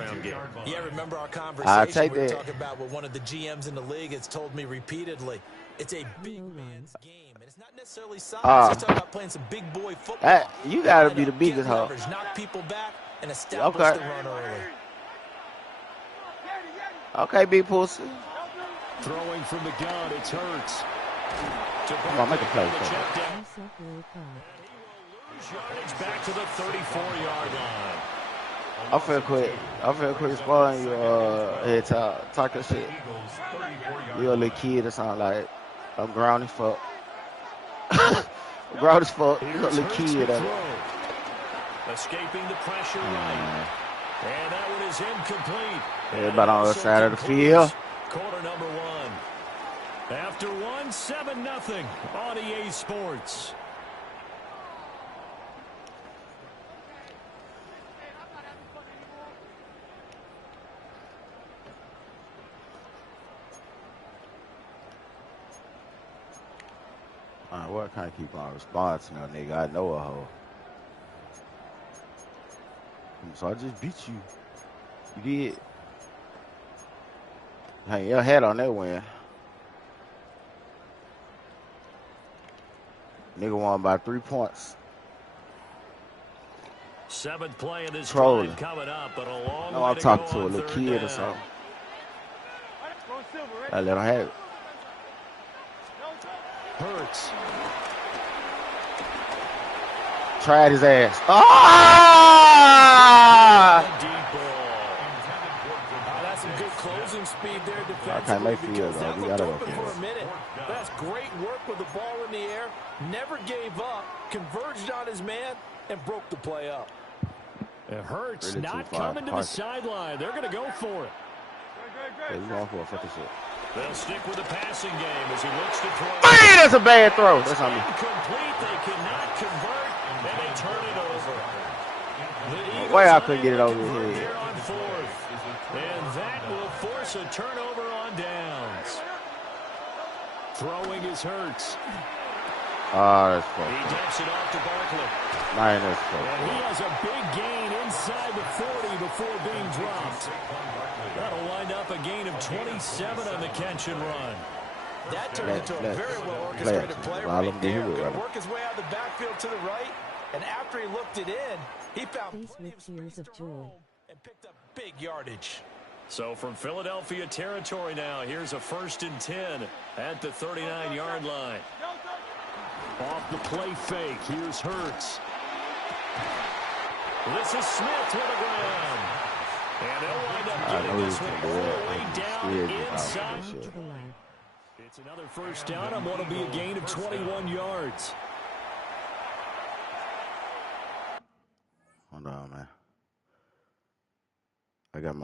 Yeah, remember our conversation? I take that. We were talking about what one of the GMs in the league has told me repeatedly. It's a big man's game, and it's not necessarily size. It's talking about playing some big boy football. You gotta be the biggest hoe. Knock people back and establish the run early. Okay, big pussy. Throwing from the gun, it's Hurts. Come on, make a play. Back to the 34-yard line. I feel quick spoiling you head talking shit. You a little kid or something like I'm grown as fuck. Grown as fuck. You a little kid. Escaping the pressure right. And that one is incomplete. Everybody on the other side of the field. Quarter number 1. After 7-0 on EA Sports. Well, I can't keep on responding to no nigga. I know a hoe. So I just beat you. You did. Hang your head on that win. Nigga won by 3 points. 7th play of this Trolling. coming up, but a long No, way I'm to talking go to a on little 3rd kid down. or something. I let him have it. Hurts. Tried his ass. Ah! That's some good closing speed there defensively. I can't make field goal. That We looked gotta go open for field. a minute. That's great work with the ball in the air. Never gave up. Converged on his man and broke the play up. It hurts Really not coming to the sideline. They're going to go for it. Yeah, he's going for a fucking shit. They'll stick with the passing game as he looks to throw. Man, that's a bad throw. That's on me. Incomplete. They cannot convert, and they turn it over. Why I couldn't get it over here? Here on fourth, and that will force a turnover on downs. Throwing is Hurts. That's He fucked. dumps it off to Barkley. Man, that's And fucked. he has a big gain inside the 40 before being dropped. That'll wind up a gain of 27 on the catch and run. That turned into a very well-orchestrated play right there. Right. Gonna work his way out of the backfield to the right, and after he looked it in, he found plenty of space to throw and picked up big yardage. So from Philadelphia territory now, here's a 1st and 10 at the 39-yard line. Off the play fake, here's Hurts. This is Smith with the ground. And they'll wind up getting this one all the way down inside. It's another 1st down on what will be a gain of 21 yards. Hold on, man. I got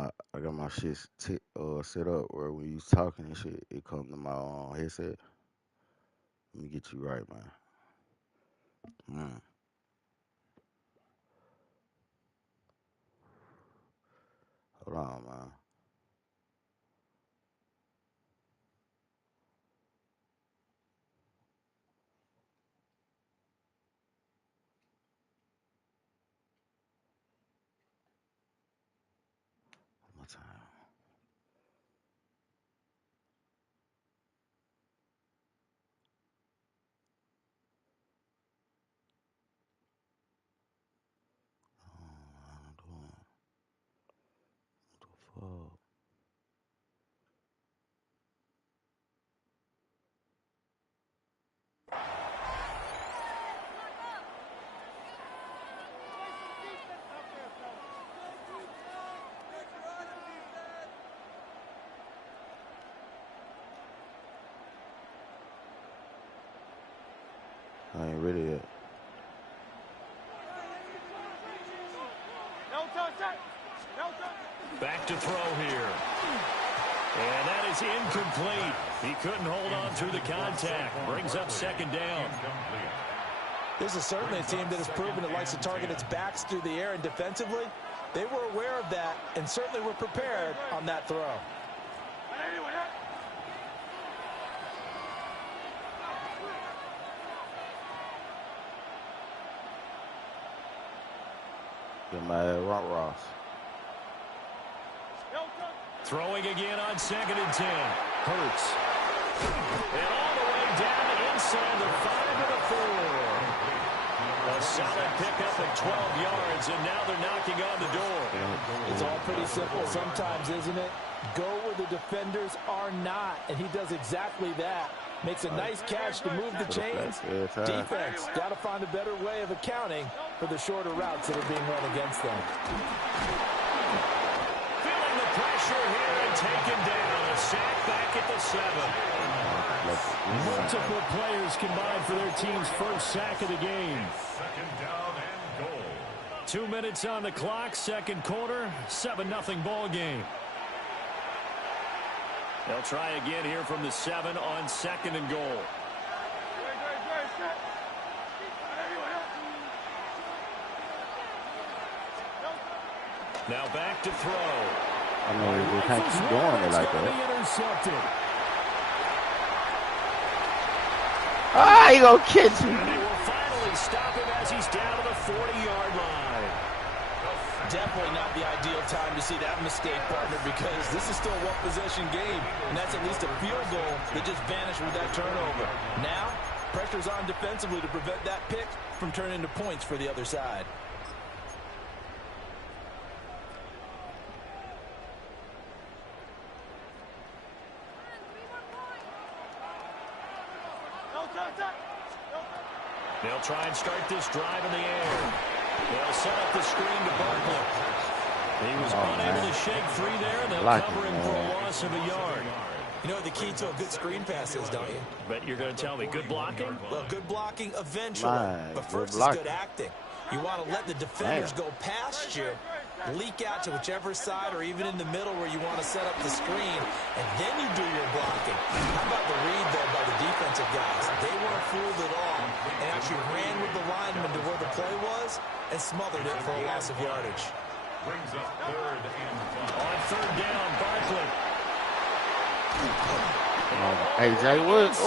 my shit set up where when you talking and shit, it come to my headset. Let me get you right, man. Hold on, man. One more time. Fuck. I ain't ready yet. Back to throw here. And that is incomplete. He couldn't hold on through the contact. Brings up 2nd down. This is certainly a team that has proven it likes to target its backs through the air, and defensively, they were aware of that and certainly were prepared on that throw. Get my Ross. Throwing again on 2nd and 10. Hurts. And all the way down inside the 5 to the 4. A solid pickup of 12 yards, and now they're knocking on the door. It's all pretty simple sometimes, isn't it? Go where the defenders are not, and he does exactly that. Makes a nice catch to move the chains. Defense got to find a better way of accounting for the shorter routes that are being run against them. Feeling the pressure here and taken down. A sack back at the 7. Multiple players combined for their team's 1st sack of the game. 2nd down and goal. 2 minutes on the clock, 2nd quarter, 7-0 ball game. They'll try again here from the 7 on 2nd and goal. Now back to throw. I mean, we can't keep doing it like that. Intercepted. Ah, he gonna catch you. And they will finally stop him as he's down to the 40-yard line. Definitely not the ideal time to see that mistake, partner, because this is still a one-possession game, and that's at least a field goal that just vanished with that turnover. Now, pressure's on defensively to prevent that pick from turning into points for the other side. They'll try and start this drive in the air. They'll set up the screen to Barkley. He was unable to shake free there, and they'll cover him for a loss of a yard. You know what the key to a good screen pass is, don't you? But you're going to tell me, good blocking? Well, good blocking eventually, but first is good acting. You want to let the defenders go past you, leak out to whichever side or even in the middle where you want to set up the screen, and then you do your blocking. How about the read, though, by the defensive guys? They weren't fooled at all and actually ran with the lineman to where the play was and smothered it for a loss of yardage. Brings up 3rd and 5. On 3rd down, Barkley. Hey, Jay, what was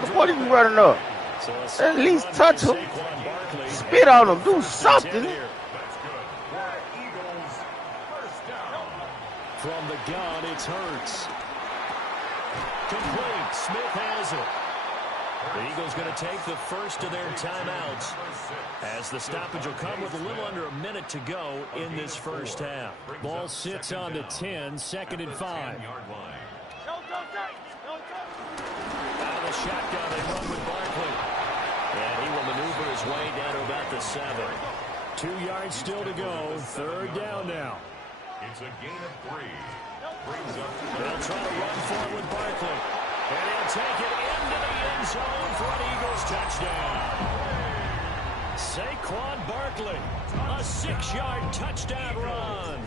the point you running up? At least touch him. Spit on him. Do something. That's good. Eagles, 1st down. From the gun, it's Hurts. Complete. Smith has it. The Eagles going to take the first of their timeouts as the stoppage will come with a little under a minute to go in this first half. Ball sits on the 10, 2nd and 5. Out of the shotgun, they run with Barkley. And he will maneuver his way down to about the 7. 2 yards still to go. 3rd down now. It's a gain of 3. Brings up They'll try to run for it with Barkley. And he'll take it into the end zone for an Eagles touchdown. Saquon Barkley, a 6-yard touchdown run.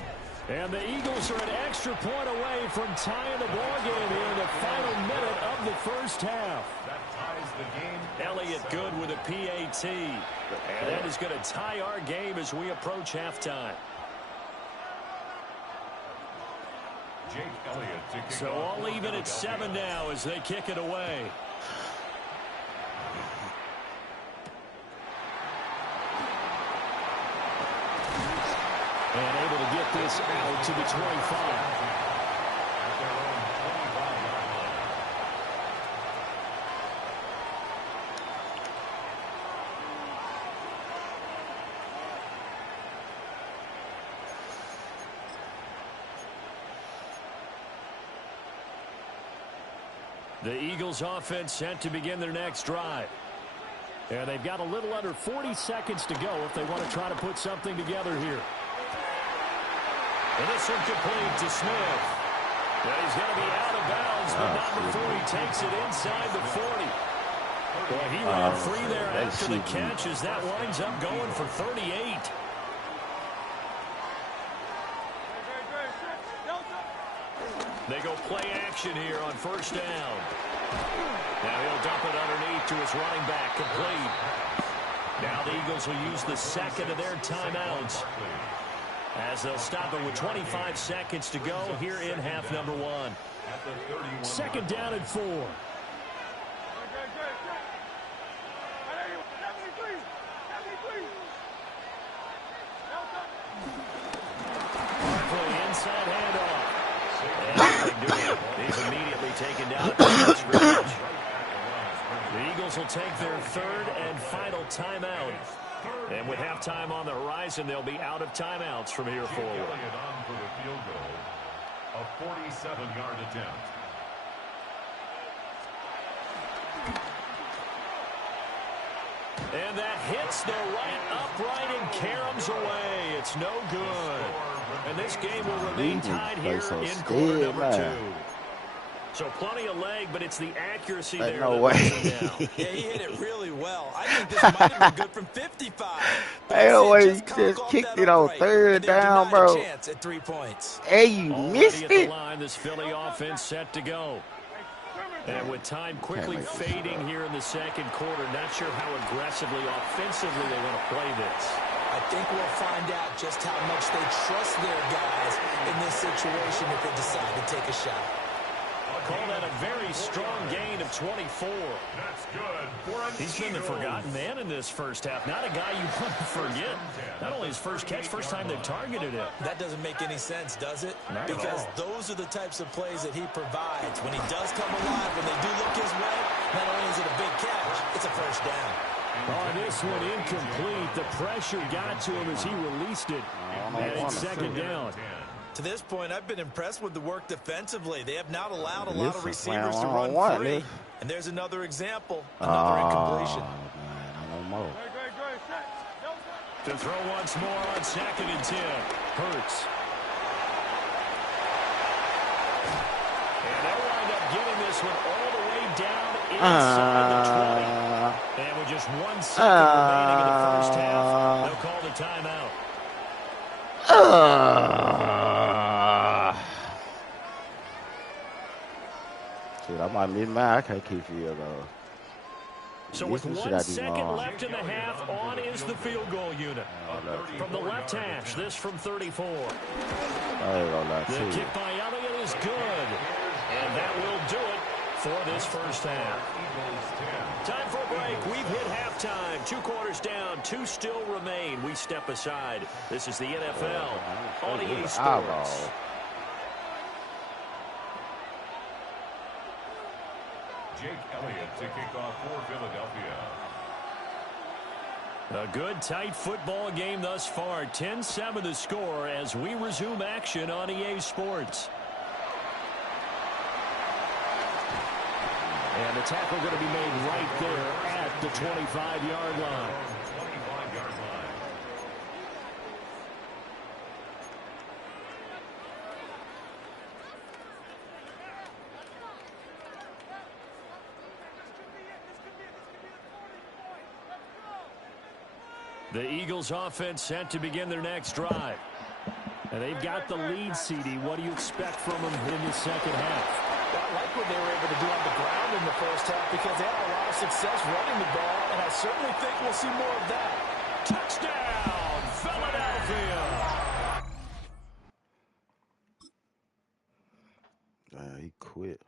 And the Eagles are an extra point away from tying the ballgame here in the final minute of the first half. that ties the game. Elliott good with a PAT. And that is going to tie our game as we approach halftime. Jake Elliott to kick So off all even at 7 now as they kick it away. And able to get this out to the 25. The Eagles offense set to begin their next drive. And they've got a little under 40 seconds to go if they want to try to put something together here. And this one complete to Smith. And he's going to be out of bounds, but not before he takes it inside the 40. Boy, he ran free there after the catch as that winds up going for 38. They go play action here on 1st down. Now he'll dump it underneath to his running back, complete. Now the Eagles will use the 2nd of their timeouts as they'll stop it with 25 seconds to go here in half number 1. 2nd down and 4. Inside handoff. He's immediately taken down at the scrimmage. The Eagles will take their 3rd and final timeout. And with halftime on the horizon, they'll be out of timeouts from here forward. Elliott on for the field goal. A 47-yard attempt. And that hits the right upright and caroms away. It's no good. And this game will remain tied here in quarter number 2. So plenty of leg, but it's the accuracy there. No way. Yeah, he hit it really well. I think this might have been good from 55. Hey, no way, he just kicked it on 3rd down, bro. Chance at 3 points. Hey, you missed at the it. line, this Philly offense set to go. And with time quickly fading here in the 2nd quarter, not sure how aggressively, offensively they want to play this. I think we'll find out just how much they trust their guys in this situation if they decide to take a shot. Call that a very strong gain of 24. That's good. He's been the forgotten man in this first half. Not a guy you want to forget. Not only his first catch, first time they've targeted him. That doesn't make any sense, does it? Not because those are the types of plays that he provides. When he does come alive, when they do look his way, not only is it a big catch, it's a first down. Oh, this one incomplete. The pressure got to him as he released it. And it's 2nd down. To this point, I've been impressed with the work defensively. They have not allowed a lot of receivers to run free. And there's another example, another incompletion. Man, To throw once more on 2nd and 10. Hurts. And they'll wind up getting this one all the way down inside the 20. And with just 1 second remaining in the first half, they'll call the timeout. Dude, I might be mad. I can't keep field goal. So with 1 second left in the half, on is the field goal unit. From the left hash, this from 34. The kick by Elliott is good. And that will do it for this first half. Time for a break. We've hit halftime. 2 quarters down. 2 still remain. We step aside. This is the NFL on EA Sports. Jake Elliott to kick off for Philadelphia. A good, tight football game thus far. 10-7 the score as we resume action on EA Sports. And the tackle going to be made right there at the 25-yard line. 25-yard line. The Eagles offense set to begin their next drive. And they've got the lead, CD. What do you expect from them in the second half? I like what they were able to do on the ground in the first half because they had a lot of success running the ball, and I certainly think we'll see more of that. Touchdown, Philadelphia! He quit.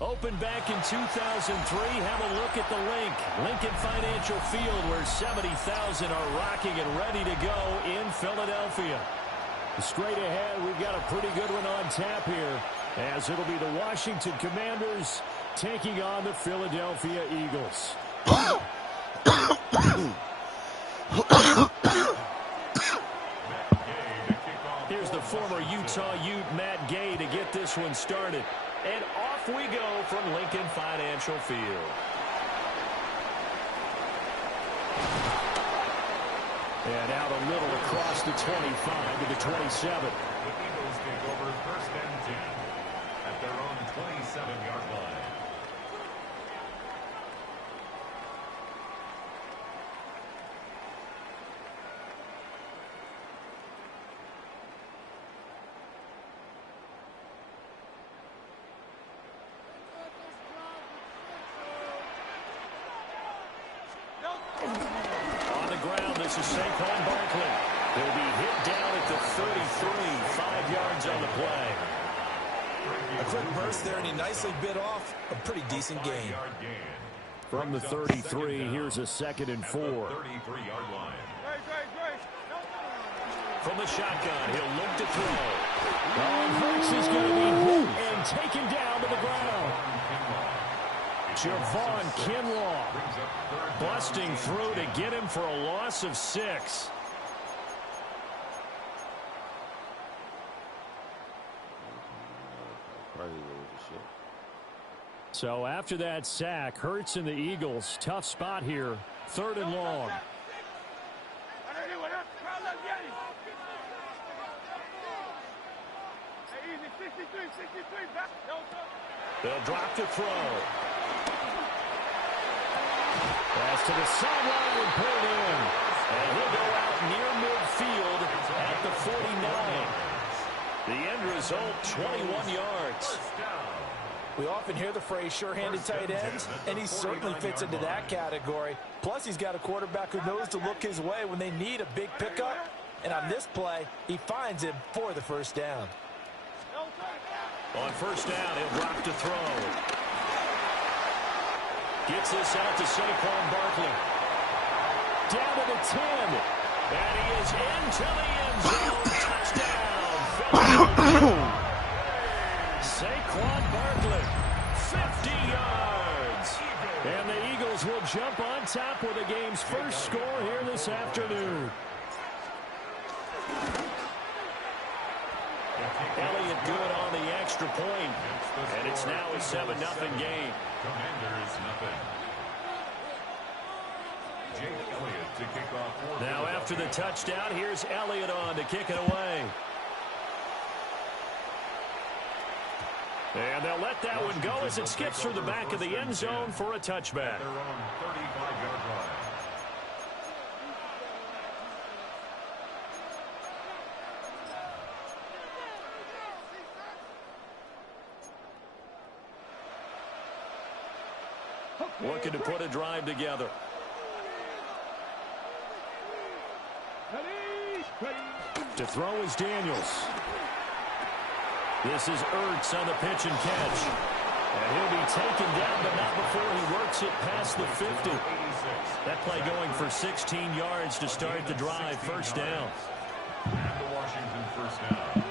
Opened back in 2003. Have a look at the link. Lincoln Financial Field, where 70,000 are rocking and ready to go in Philadelphia. Straight ahead, we've got a pretty good one on tap here, as it'll be the Washington Commanders taking on the Philadelphia Eagles. Here's the former Utah Ute, Matt Gay, to get this one started. And off we go from Lincoln Financial Field. And out a little across the 25 to the 27. The Eagles take over 1st and 10 at their own 27-yard line. On the ground, this is Saquon Barkley. He'll be hit down at the 33, 5 yards on the play. A quick burst there, and he nicely bit off a pretty decent gain. From the 33, here's a 2nd and 4. 33-yard line. From the shotgun, he'll look to throw. And Hurts is going to be hit and taken down to the ground. Javon Kinlaw busting through to get him for a loss of 6. So after that sack, Hurts and the Eagles, tough spot here 3rd and long. They'll drop to throw. Pass to the sideline and put it in. And he'll go out near midfield at the 49. The end result, 21 yards. We often hear the phrase sure-handed tight ends, and he certainly fits into that category. Plus, he's got a quarterback who knows to look his way when they need a big pickup. And on this play, he finds him for the first down. On first down, he'll drop to throw. Gets this out to Saquon Barkley. Down to the 10. And he is into the end zone. Touchdown. Saquon Barkley, 50 yards. And the Eagles will jump on top with the game's first score here this afternoon. Elliott good on the extra point. And it's now a 7-0 game. Commanders nothing. Jake Elliott to kick off. Now after the touchdown, here's Elliott on to kick it away. And they'll let that one go as it skips through the back of the end zone for a touchback. Their own 35-yard line. Looking to put a drive together. To throw is Daniels. This is Ertz on the pitch and catch. And he'll be taken down, but not before he works it past the 50. That play going for 16 yards to start the drive. First down. And the Washington first down.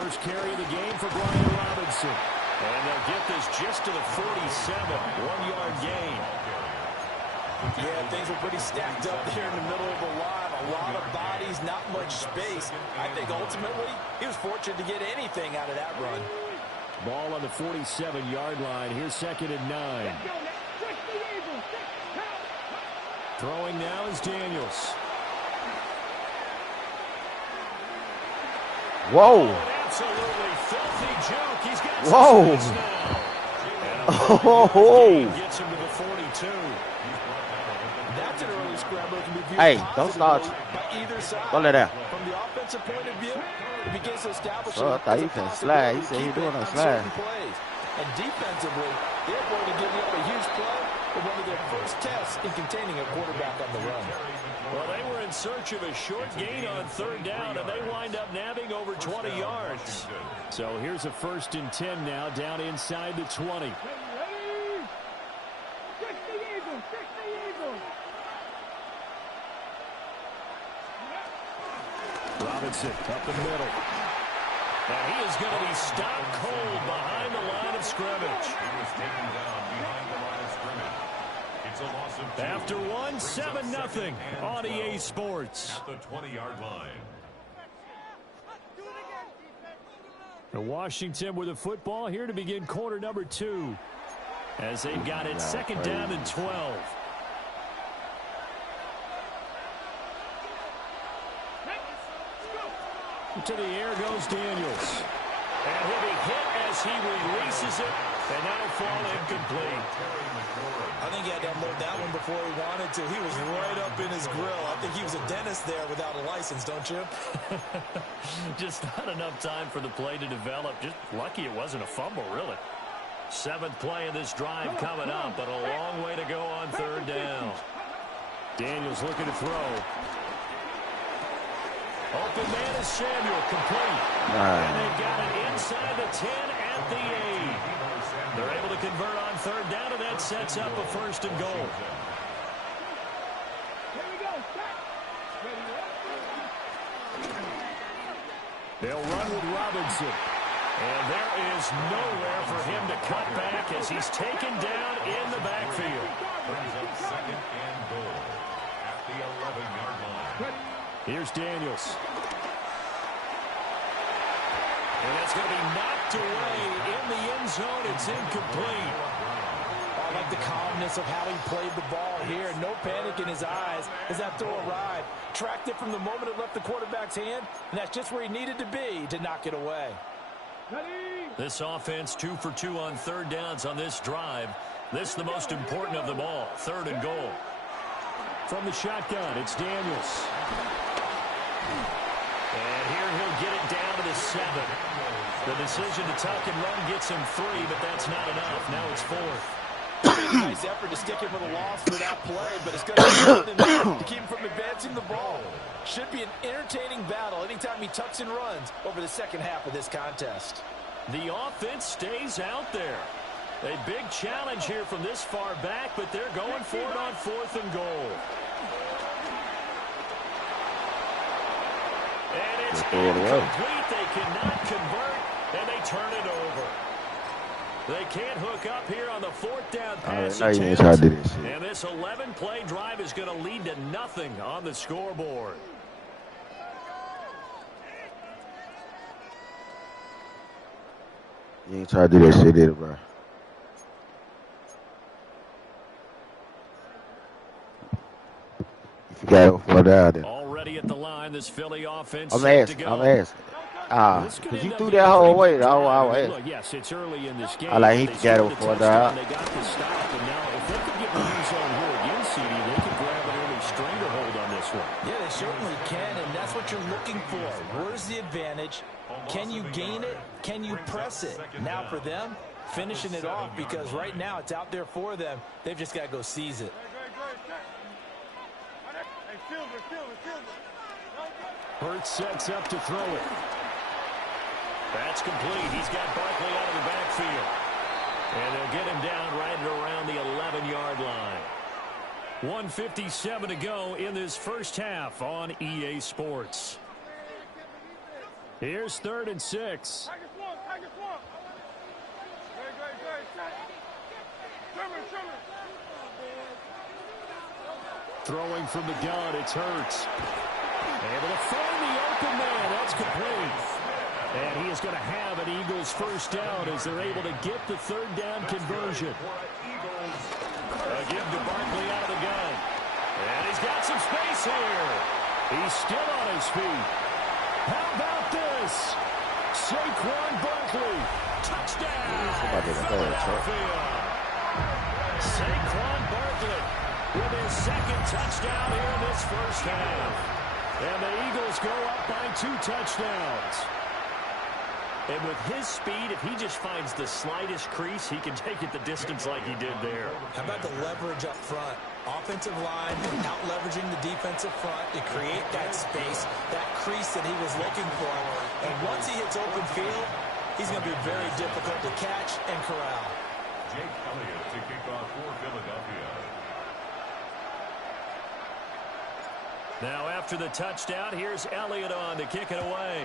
First carry of the game for Brian Robinson. And they'll get this just to the 47. 1-yard gain. Yeah, things were pretty stacked up there in the middle of the line. A lot of bodies, not much space. I think ultimately he was fortunate to get anything out of that run. Ball on the 47-yard line. Here's 2nd and 9. Throwing now is Daniels. Whoa. Absolutely filthy juke. He's got whoa. Oh. Gets him to the 42. That's an early scramble that can be viewed Hey, don't start. by either side. Don't let that. From the offensive point of view, it begins to establish. I thought he can slide. He said he doing a slide. Plays. And defensively, they're going to give you up a huge play for one of their first tests in containing a quarterback on the run. Well, they were in search of a short gain on 3rd down, and they wind up nabbing over 20 yards. So here's a 1st and 10 now, down inside the 20. Robinson up the middle. And he is going to be stopped cold behind the line of scrimmage. He was taken down behind the line of scrimmage. It's a loss of 2. After 1, 7-0 on EA Sports. At the 20-yard line. And Washington with the football here to begin quarter number 2. As they've got it 2nd down and 12. To the air goes Daniels. And he'll be hit as he releases it. And that'll fall incomplete. I think he had to unload that one before he wanted to. He was right up in his grill. I think he was a dentist there without a license, don't you? Just not enough time for the play to develop. Just lucky it wasn't a fumble, really. 7th play of this drive coming up, but a long way to go on 3rd down. Daniels looking to throw. Open man is Samuel, complete. And they've got it inside the 10 at the 8. They're able to convert on 3rd down, and that sets up a 1st and goal. They'll run with Robinson. And there is nowhere for him to cut back as he's taken down in the backfield. Brings up 2nd and goal at the 11-yard line. Here's Daniels. And that's going to be knocked away in the end zone. It's incomplete. A like the calmness of how he played the ball here. No panic in his eyes as that throw arrived. Tracked it from the moment it left the quarterback's hand, and that's just where he needed to be to knock it away. This offense 2 for 2 on third downs on this drive. This is the most important of them all, 3rd and goal. From the shotgun, it's Daniels. And here he'll get it down to the 7. The decision to tuck and run gets him 3, but that's not enough. Now it's 4th. Nice effort to stick him with a loss for that play, but it's going to be more than enough to keep him from advancing the ball. Should be an entertaining battle anytime he tucks and runs over the second half of this contest. The offense stays out there. A big challenge here from this far back, but they're going for it on 4th and goal. And it's incomplete. They cannot convert, and they turn it over. They can't hook up here on the 4th down pass attempt. And this 11-play drive is going to lead to nothing on the scoreboard. You ain't try to do that shit either, bro. If you got it for that, already at the line, this Philly offense. I'm asking. Because you threw that whole way. Yes, it's early in this game. I like he got it for that. They got the stop, and now if they could get the use on here again, CD, they could grab an early stranglehold on this one. Yeah, they certainly can, and that's what you're looking for. Where's the advantage? Can you gain it? Can you press it? Now for them, finishing it off, because right now it's out there for them. They've just got to go seize it. Hurts sets up to throw it. That's complete. He's got Barkley out of the backfield. And they'll get him down right around the 11-yard line. 1:57 to go in this first half on EA Sports. Here's 3rd and 6. Throwing from the gun, it's Hurts. Able to find the open man. That's complete. And he is going to have an Eagles first down as they're able to get the 3rd down conversion. Give to Barkley out of the gun. And he's got some space here. He's still on his feet. How about this? Saquon Barkley. Touchdown. Philadelphia. Saquon Barkley with his 2nd touchdown here in this first half. And the Eagles go up by 2 touchdowns. And with his speed, if he just finds the slightest crease, he can take it the distance like he did there. How about the leverage up front? Offensive line out-leveraging the defensive front to create that space, that crease that he was looking for. And once he hits open field, he's going to be very difficult to catch and corral. Jake Elliott to kick off for Philadelphia. Now after the touchdown, here's Elliott on to kick it away.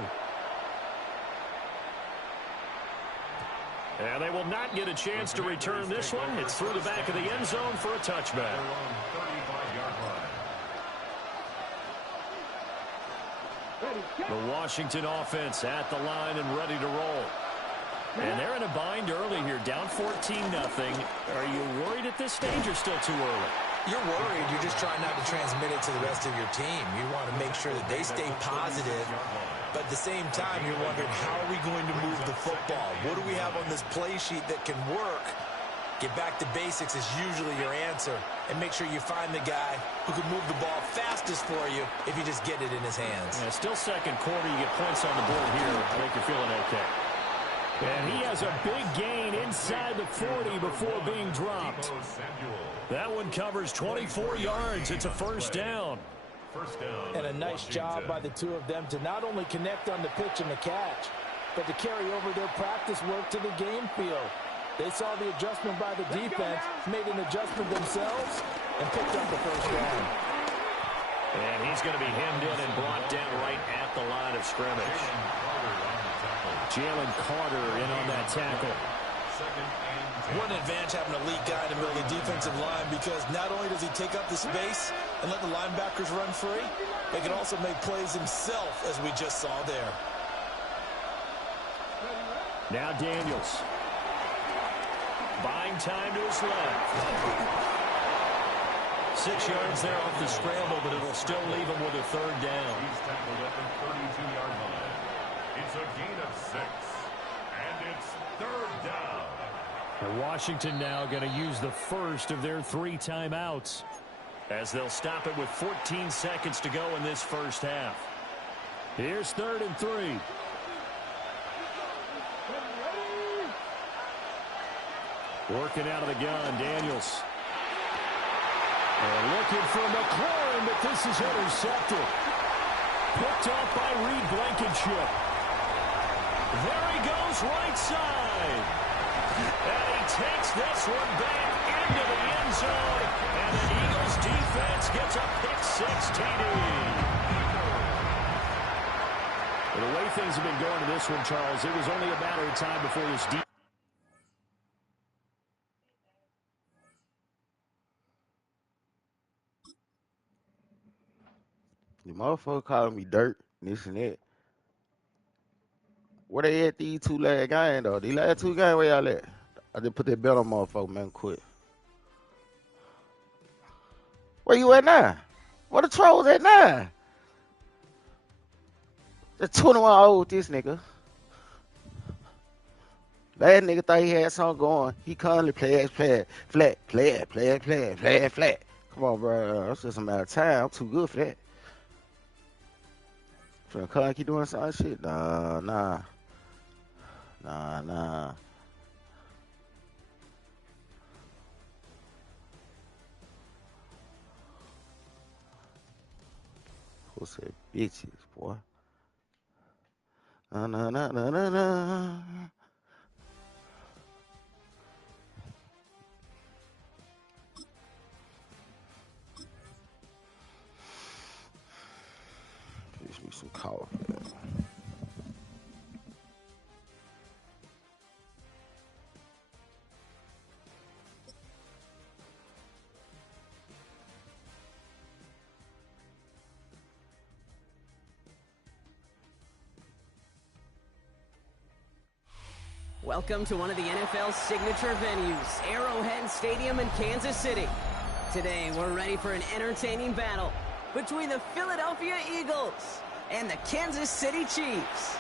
And they will not get a chance to return this one. It's through the back of the end zone for a touchback. The Washington offense at the line and ready to roll. And they're in a bind early here, down 14-0. Are you worried at this stage or still too early? You're worried. You're just trying not to transmit it to the rest of your team. You want to make sure that they stay positive. But at the same time, you're wondering, how are we going to move the football? What do we have on this play sheet that can work? Get back to basics is usually your answer. And make sure you find the guy who can move the ball fastest for you if you just get it in his hands. Yeah, still second quarter. You get points on the board here. I think you're feeling okay. And he has a big gain inside the 40 before being dropped. That one covers 24 yards. It's a first down. And a nice job by the two of them to not only connect on the pitch and the catch, but to carry over their practice work to the game field. They saw the adjustment by the defense, made an adjustment themselves, and picked up the first down. And he's going to be hemmed in and brought down right at the line of scrimmage. Jalen Carter in on that tackle. One advantage having a lead guy in the middle of the defensive line, because not only does he take up the space and let the linebackers run free, but he can also make plays himself, as we just saw there. Now Daniels. Buying time to his left. 6 yards there off the scramble, but it'll still leave him with a third down. He's tackled at the 32-yard line. It's a gain of 6, and it's third down. And Washington now going to use the first of their 3 timeouts, as they'll stop it with 14 seconds to go in this first half. Here's 3rd and 3. Working out of the gun, Daniels. And looking for McLaurin, but this is intercepted. Picked off by Reed Blankenship. There he goes, right side. And he takes this one back into the end zone. And the Eagles defense gets a pick-6 TD. Well, the way things have been going to this one, Charles, it was only a matter of time before this defense. The motherfucker calling me dirt, this and that. Where they at these 2 last games, though? These last 2 games, where y'all at? I just put that belt on motherfucker, man, quit. Where you at now? Where the trolls at now? The 21 old, this nigga. Last nigga thought he had something going. He constantly play flat. Come on, bro. It's just a matter of time. I'm too good for that. Finna come keep doing some shit? Nah. Who said bitches, boy? Nah. Gives me some coffee. Welcome to one of the NFL's signature venues, Arrowhead Stadium in Kansas City. Today, we're ready for an entertaining battle between the Philadelphia Eagles and the Kansas City Chiefs.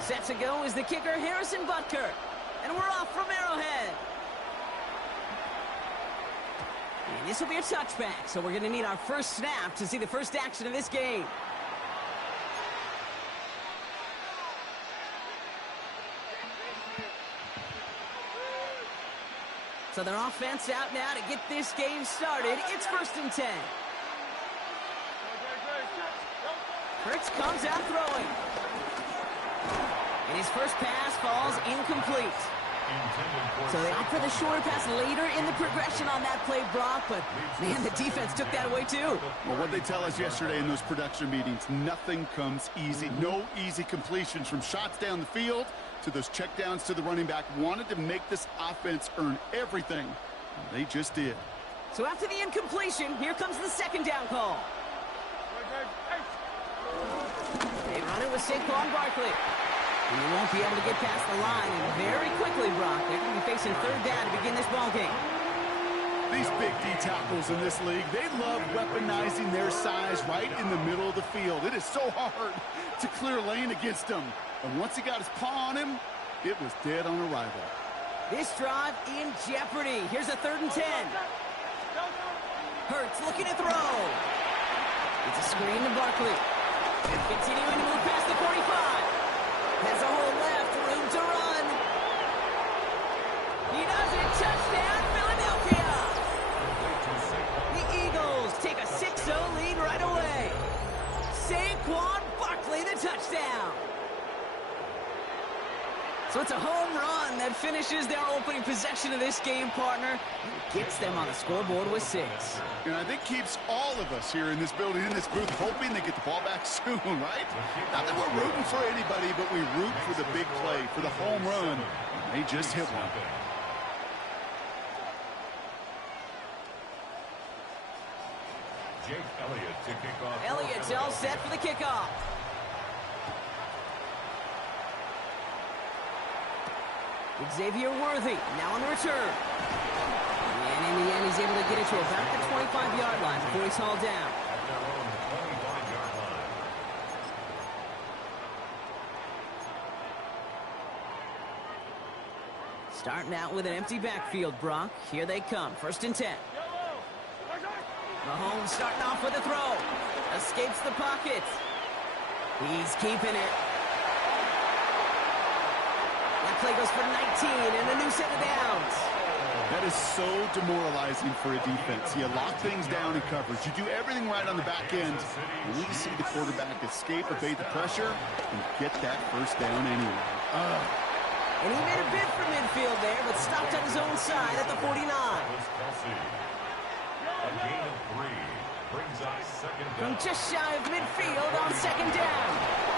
Set to go is the kicker, Harrison Butker. And we're off from Arrowhead. And this will be a touchback, so we're going to need our first snap to see the first action of this game. So their offense out now to get this game started. It's 1st and 10. Fritz comes out throwing. And his first pass falls incomplete. So they opt for the shorter pass later in the progression on that play, Brock, but, man, the defense took that away, too. Well, what they tell us yesterday in those production meetings, nothing comes easy. No easy completions from shots down the field to those checkdowns to the running back. Wanted to make this offense earn everything. And they just did. So after the incompletion, here comes the 2nd down call. They run it with Saquon Barkley. And they won't be able to get past the line. And very quickly, Brock, they're going to be facing 3rd down to begin this ballgame. These big D tackles in this league, they love weaponizing their size right in the middle of the field. It is so hard to clear lane against them. And once he got his paw on him, it was dead on arrival. This drive in jeopardy. Here's a 3rd and 10. Hurts looking to throw. It's a screen to Barkley. Continuing to move past the 45. Has a hole left, room to run. He does it, touchdown, Philadelphia. The Eagles take a 6-0 lead right away. Saquon Barkley, the touchdown. So it's a home run that finishes their opening possession of this game, partner. Gets them on the scoreboard with 6. And I think keeps all of us here in this building, in this booth, hoping they get the ball back soon, right? Not that we're rooting for anybody, but we root for the big play, for the home run. They just hit one. Jake Elliott to kick off. Elliott's all set for the kickoff. Xavier Worthy now on the return. And in the end, he's able to get it to about the 25-yard line before he's hauled down. At their own 25-yard line. Starting out with an empty backfield, Brock. Here they come. 1st and 10. Mahomes starting off with a throw. Escapes the pocket. He's keeping it. That play goes for 19 and a new set of downs. That is so demoralizing for a defense. You lock things down in coverage. You do everything right on the back end. You need to see the quarterback escape, evade the pressure, and get that first down anyway. And he made a bid for midfield there, but stopped on his own side at the 49. A gain of 3 brings up 2nd down. From just shy of midfield on 2nd down.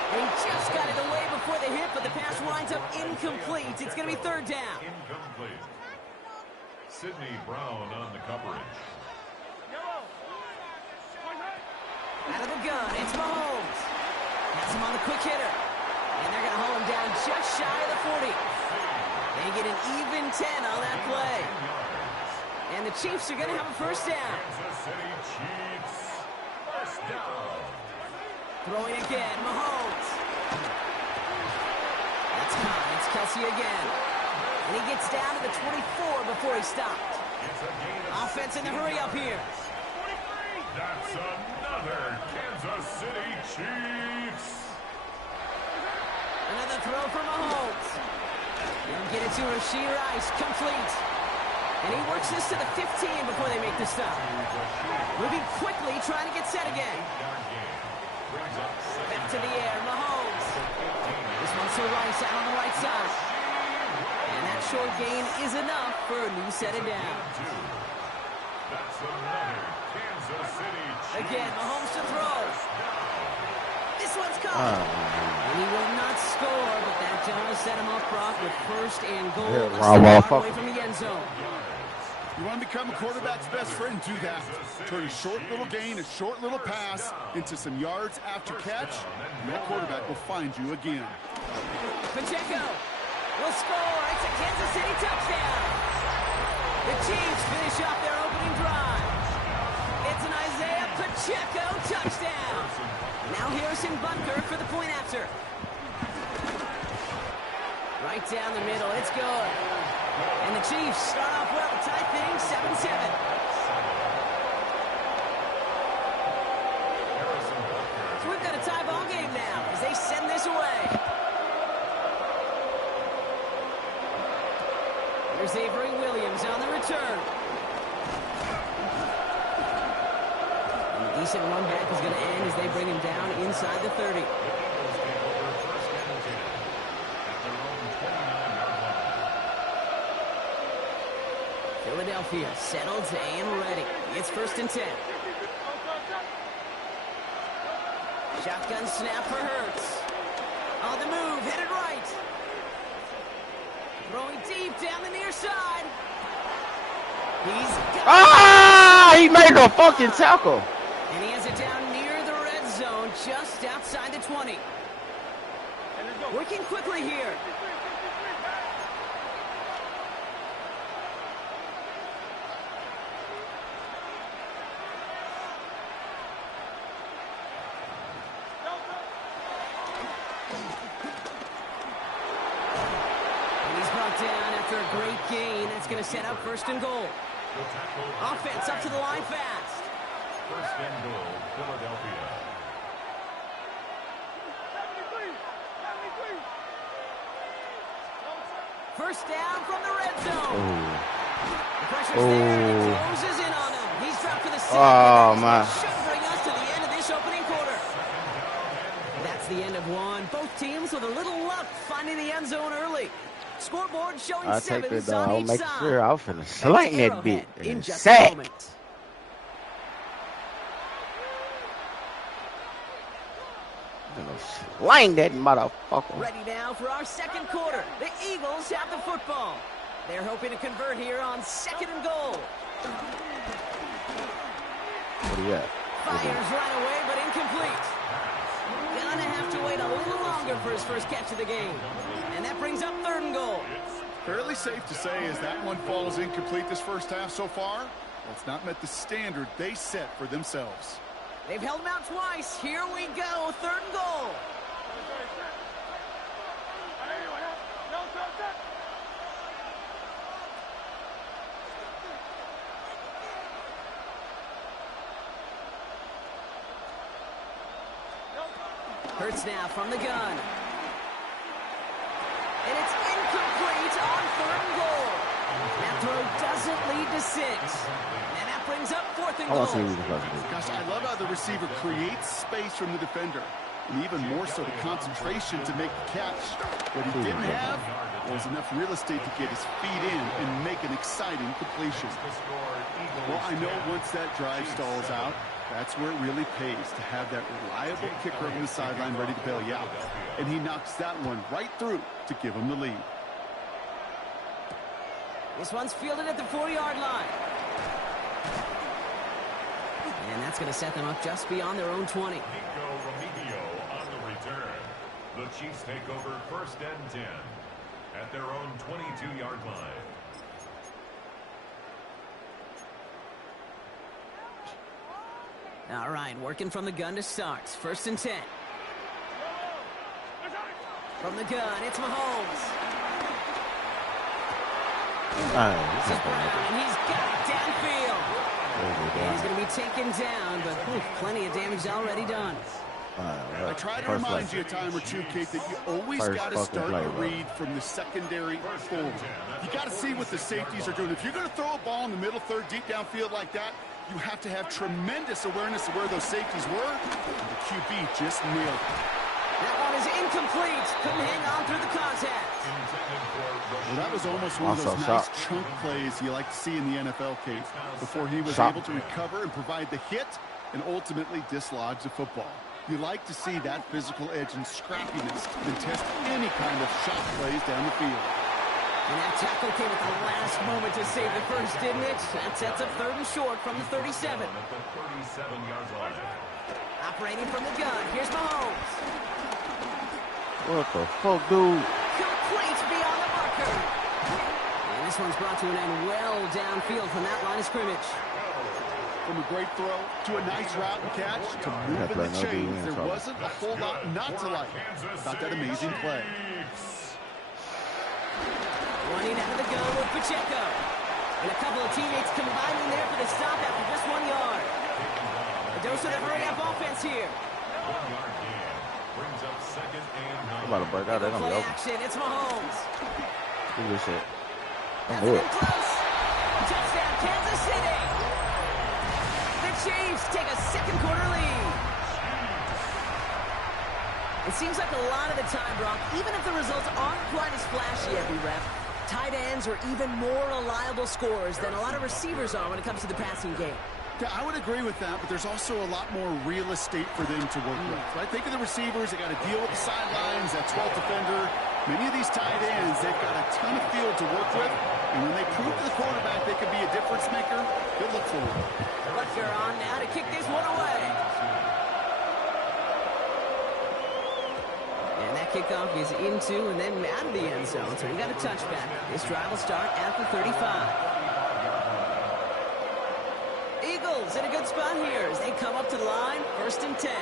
They just got it away before the hit, but the pass winds up incomplete. It's going to be 3rd down. Incomplete. Sidney Brown on the coverage. Out of the gun, it's Mahomes. Has him on the quick hitter. And they're going to hold him down just shy of the 40. They get an even 10 on that play. And the Chiefs are going to have a 1st down. Kansas City Chiefs. 1st down. Throwing again, Mahomes. That's caught. It's Kelsey again. And he gets down to the 24 before he stopped. Offense in the hurry up here. That's another Kansas City Chiefs. Another throw for Mahomes. They'll get it to Rashee Rice, complete. And he works this to the 15 before they make the stop. Moving quickly, trying to get set again. Back to the air, Mahomes. This one's to Rice out on the right side. And that short gain is enough for a new set of downs. That's another Kansas City Chiefs. Again, Mahomes to throw. This one's caught. And he will not score, but that does set him up, Brock, with 1st and goal. Away from the end zone. You want to become a quarterback's best friend, do that. Turn a short little gain, a short little pass into some yards after catch, and that quarterback will find you again. Pacheco will score. It's a Kansas City touchdown. The Chiefs finish off their opening drive. It's an Isaiah Pacheco touchdown. Now Harrison Butker for the point after. Right down the middle. It's good. And the Chiefs start off well to tie things 7-7. So we've got a tie ball game now as they send this away. Here's Avery Williams on the return. And the decent run back is going to end as they bring him down inside the 30. Philadelphia settled and ready. It's 1st and 10. Shotgun snap for Hurts. On the move, headed right. Throwing deep down the near side. He's got he made the fucking tackle. And he has it down near the red zone, just outside the 20. Working quickly here. After a great gain, that's going to set up 1st and goal. Offense up to the line fast. 1st and goal, Philadelphia. First down from the red zone. The pressure's there, and he closes in on him. He's dropped to the 6. Man. Should bring us to the end of this opening quarter. That's the end of one. Both Both teams with a little luck finding the end zone early. Scoreboard showing I'll take sevens that on I'll each make side. sure I'm finna slang that bitch. In just a Sack. moment. Slang that motherfucker. Ready now for our second quarter. The Eagles have the football. They're hoping to convert here on 2nd and goal. What do you got? Fires right away, but incomplete. Gonna have to wait a little longer for his first catch of the game. And that brings up 3rd and goal. Fairly safe to say as that one falls incomplete this first half so far. Well, it's not met the standard they set for themselves. They've held him out twice. Here we go, 3rd and goal. Hurts now from the gun. And it's incomplete on 3rd and goal. That throw doesn't lead to 6. And that brings up 4th and goal. Gosh, I love how the receiver creates space from the defender. And even more so the concentration to make the catch. What he didn't have was enough real estate to get his feet in and make an exciting completion. Well, I know once that drive stalls out, that's where it really pays to have that reliable kicker on the sideline ready to bail you out. And he knocks that one right through to give him the lead. This one's fielded at the 4-yard line. And that's going to set them up just beyond their own 20. On the return. The Chiefs take over 1st and 10 at their own 22-yard line. All right, working from the gun to start. 1st and 10. From the gun, it's Mahomes. This is Brown, and he's got it downfield. And he's going to be taken down, but plenty of damage already done. I try to remind you a time or two, Kate, that you always got to start the read from the secondary forward. You got to see what the safeties are doing. If you're going to throw a ball in the middle third, deep downfield like that, you have to have tremendous awareness of where those safeties were. And the QB just nailed it. That one is incomplete. Couldn't hang on through the contact. Well, that was almost one of those nice chunk plays you like to see in the NFL, Kate, before he was able to recover and provide the hit and ultimately dislodge the football. You like to see that physical edge and scrappiness and test any kind of shot plays down the field. And that tackle came at the last moment to save the first, didn't it? That sets up 3rd and short from the 37. Operating from the gun, here's Mahomes. What the fuck, dude? Complete beyond the marker. And this one's brought to an end well downfield from that line of scrimmage. From a great throw to a nice route and catch to moving the chains, there wasn't a whole lot not to like about that amazing play. Running out of the gun with Pacheco. And a couple of teammates combining there for the stop after just 1 yard. A dose of the hurry-up offense here. Brings up 2nd and 9. About to break out. They're going to be open. Action, it's Mahomes. Do this shit. That's been close. Touchdown, Kansas City. The Chiefs take a 2nd quarter lead. It seems like a lot of the time, Brock, even if the results aren't quite as flashy every rep, tight ends are even more reliable scorers than a lot of receivers are when it comes to the passing game. Yeah, I would agree with that, but there's also a lot more real estate for them to work with. Right? Think of the receivers. They got to deal with the sidelines, that 12th defender. Many of these tight ends, they've got a ton of field to work with. And when they prove to the quarterback they can be a difference maker, they'll look for it. Butker on now to kick this one away. And that kickoff is into and then out of the end zone. So we got a touchback. This drive will start at the 35. Eagles in a good spot here as they come up to the line, 1st and 10.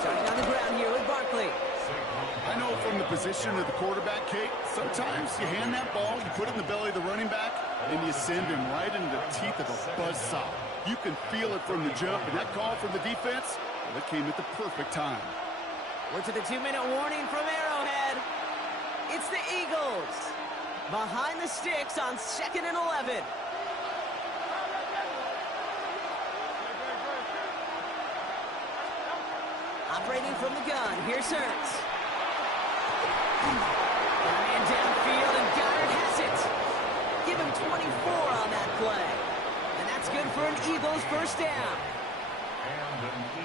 Starting on the ground here with Barkley. I know from the position of the quarterback, Kate, sometimes you hand that ball, you put it in the belly of the running back, and you send him right into the teeth of a buzzsaw. You can feel it from the jump, and that call from the defense, well, it came at the perfect time. We're to the 2-minute warning from Arrowhead. It's the Eagles. Behind the sticks on 2nd and 11. Operating from the gun, here's Hurts. Man downfield, and Goddard has it. Give him 24 on that play. And that's good for an Eagles first down.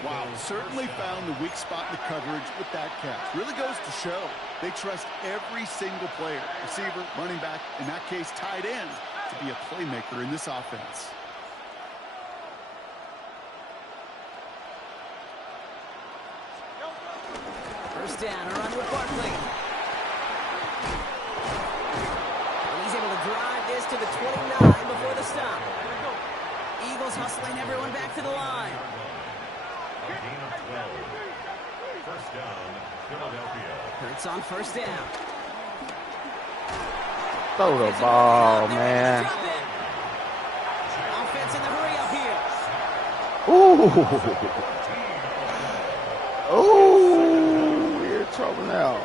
Wow, certainly found the weak spot in the coverage with that catch. Really goes to show they trust every single player, receiver, running back, in that case, tight end, to be a playmaker in this offense. First down, a run with Barkley. And he's able to drive this to the 29 before the stop. Eagles hustling everyone back to the line. A gain of 12. First down, Philadelphia. Hurts on first down. Throw the ball, man. Offense in the hurry up here. Ooh. Ooh, we're in trouble now.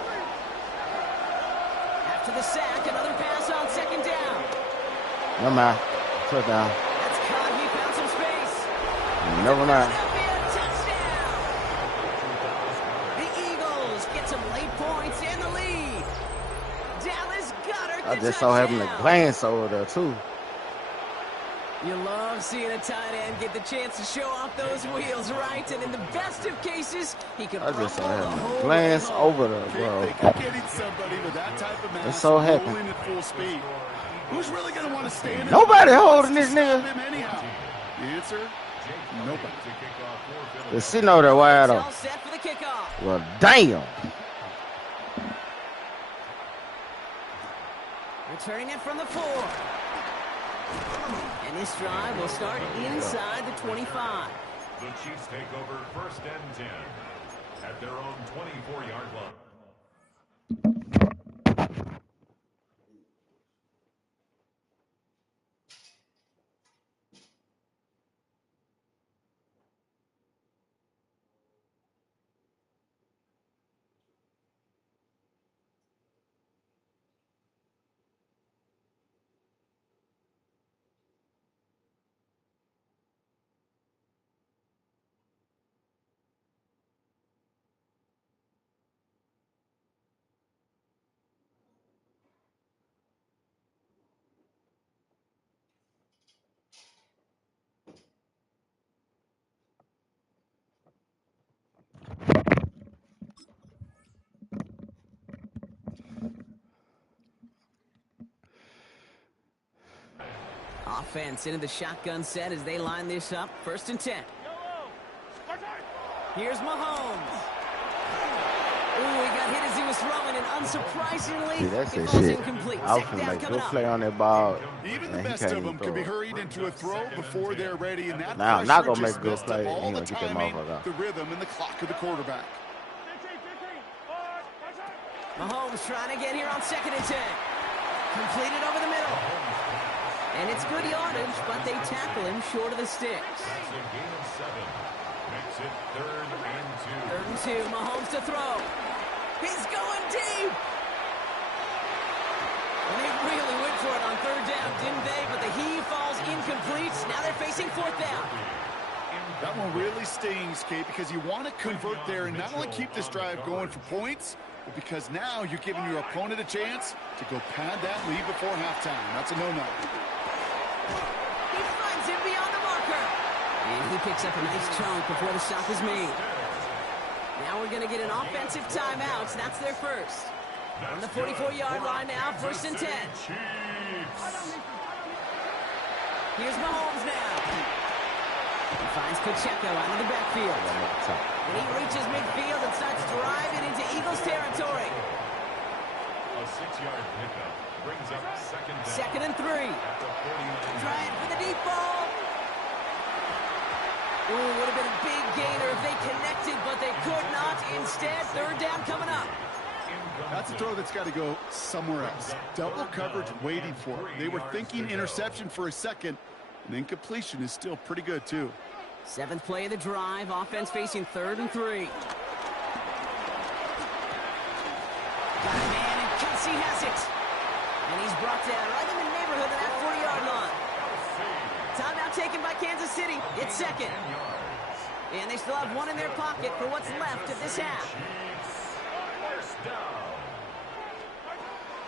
After the sack, another pass on second down. No man. Touchdown. That's caught. He found some space. Never mind. Touchdown. The Eagles get some late points in the lead. Dallas Goddard. I just saw him glance over there too. You love seeing a tight end get the chance to show off those wheels, right? And in the best of cases, he can I just saw rumble the him whole glance way home. over there, bro. Getting somebody with that type of mass It's so happy. rolling at full speed. Who's really going to want to stay in it? Nobody holding this nigga. Him anyhow. The answer? Nobody. They're sitting over there wide It's all open. set for the kickoff. Well, damn. Returning it from the 4. And this drive will start inside the 25. The Chiefs take over first and 10 at their own 24-yard line. Offense into the shotgun set as they line this up. First and 10. Here's Mahomes. Ooh, he got hit as he was throwing, and unsurprisingly, See, that's it that falls shit. incomplete. I was Second gonna down make coming good up. play on that ball. Even the and he best can't of even them can be throw it. hurried into a throw before they're ready, and that Now, I'm not pressure gonna make just a good messed play, up all and he the gonna get that timing, motherfucker out. the rhythm, and the clock of the quarterback. Mahomes trying to get here on second and 10. Completed over the middle. And it's good yardage, but they tackle him short of the sticks. That's a gain of 7. Makes it 3rd and 2. 3rd and 2, Mahomes to throw. He's going deep. And they really went for it on 3rd down, didn't they? But the heave falls incomplete. Now they're facing 4th down. That one really stings, Kate, because you want to convert there and not only keep this drive going for points, but because now you're giving your opponent a chance to go pad that lead before halftime. That's a no-no. He finds him beyond the marker. And he picks up a nice chunk before the stop is made. Now we're going to get an offensive timeout. That's their first. On the 44-yard line now, 1st and 10. Here's Mahomes now. He finds Pacheco out of the backfield. And he reaches midfield and starts driving into Eagles territory. A 6-yard pickup brings up 2nd down. 2nd and 3. Trying for the deep ball. Ooh, would have been a big gainer if they connected, but they could not. Instead, 3rd down coming up. That's a throw that's got to go somewhere else. Double coverage waiting for it. They were thinking interception for a second, and then completion is still pretty good, too. 7th play of the drive. Offense facing 3rd and 3. Got a man, and Kelsey has it. And he's brought down right in the neighborhood of that 40-yard line. Timeout taken by Kansas City. It's 2nd. And they still have one in their pocket for what's left of this half. First down.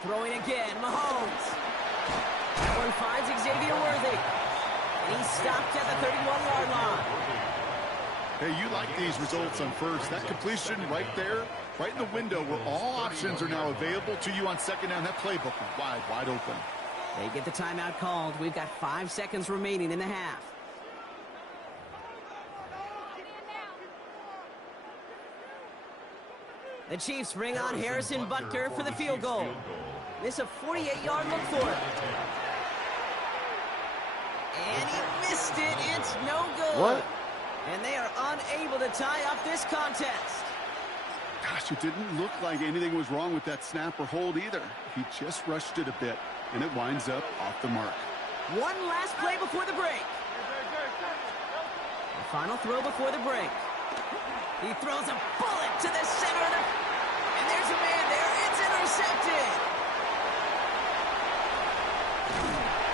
Throwing again, Mahomes. That one finds Xavier Worthy. And he's stopped at the 31-yard line. Hey, you like these results on first. That completion right there, right in the window where all options are now available to you on second down. That playbook wide open. They get the timeout called. We've got 5 seconds remaining in the half. The Chiefs bring on Harrison Butker for the field goal. This is a 48-yard look for it. And he missed it. It's no good. What? And they are unable to tie up this contest. Gosh, it didn't look like anything was wrong with that snap or hold either. He just rushed it a bit, and it winds up off the mark. One last play before the break. The final throw before the break. He throws a bullet to the center of the... And there's a man there. It's intercepted.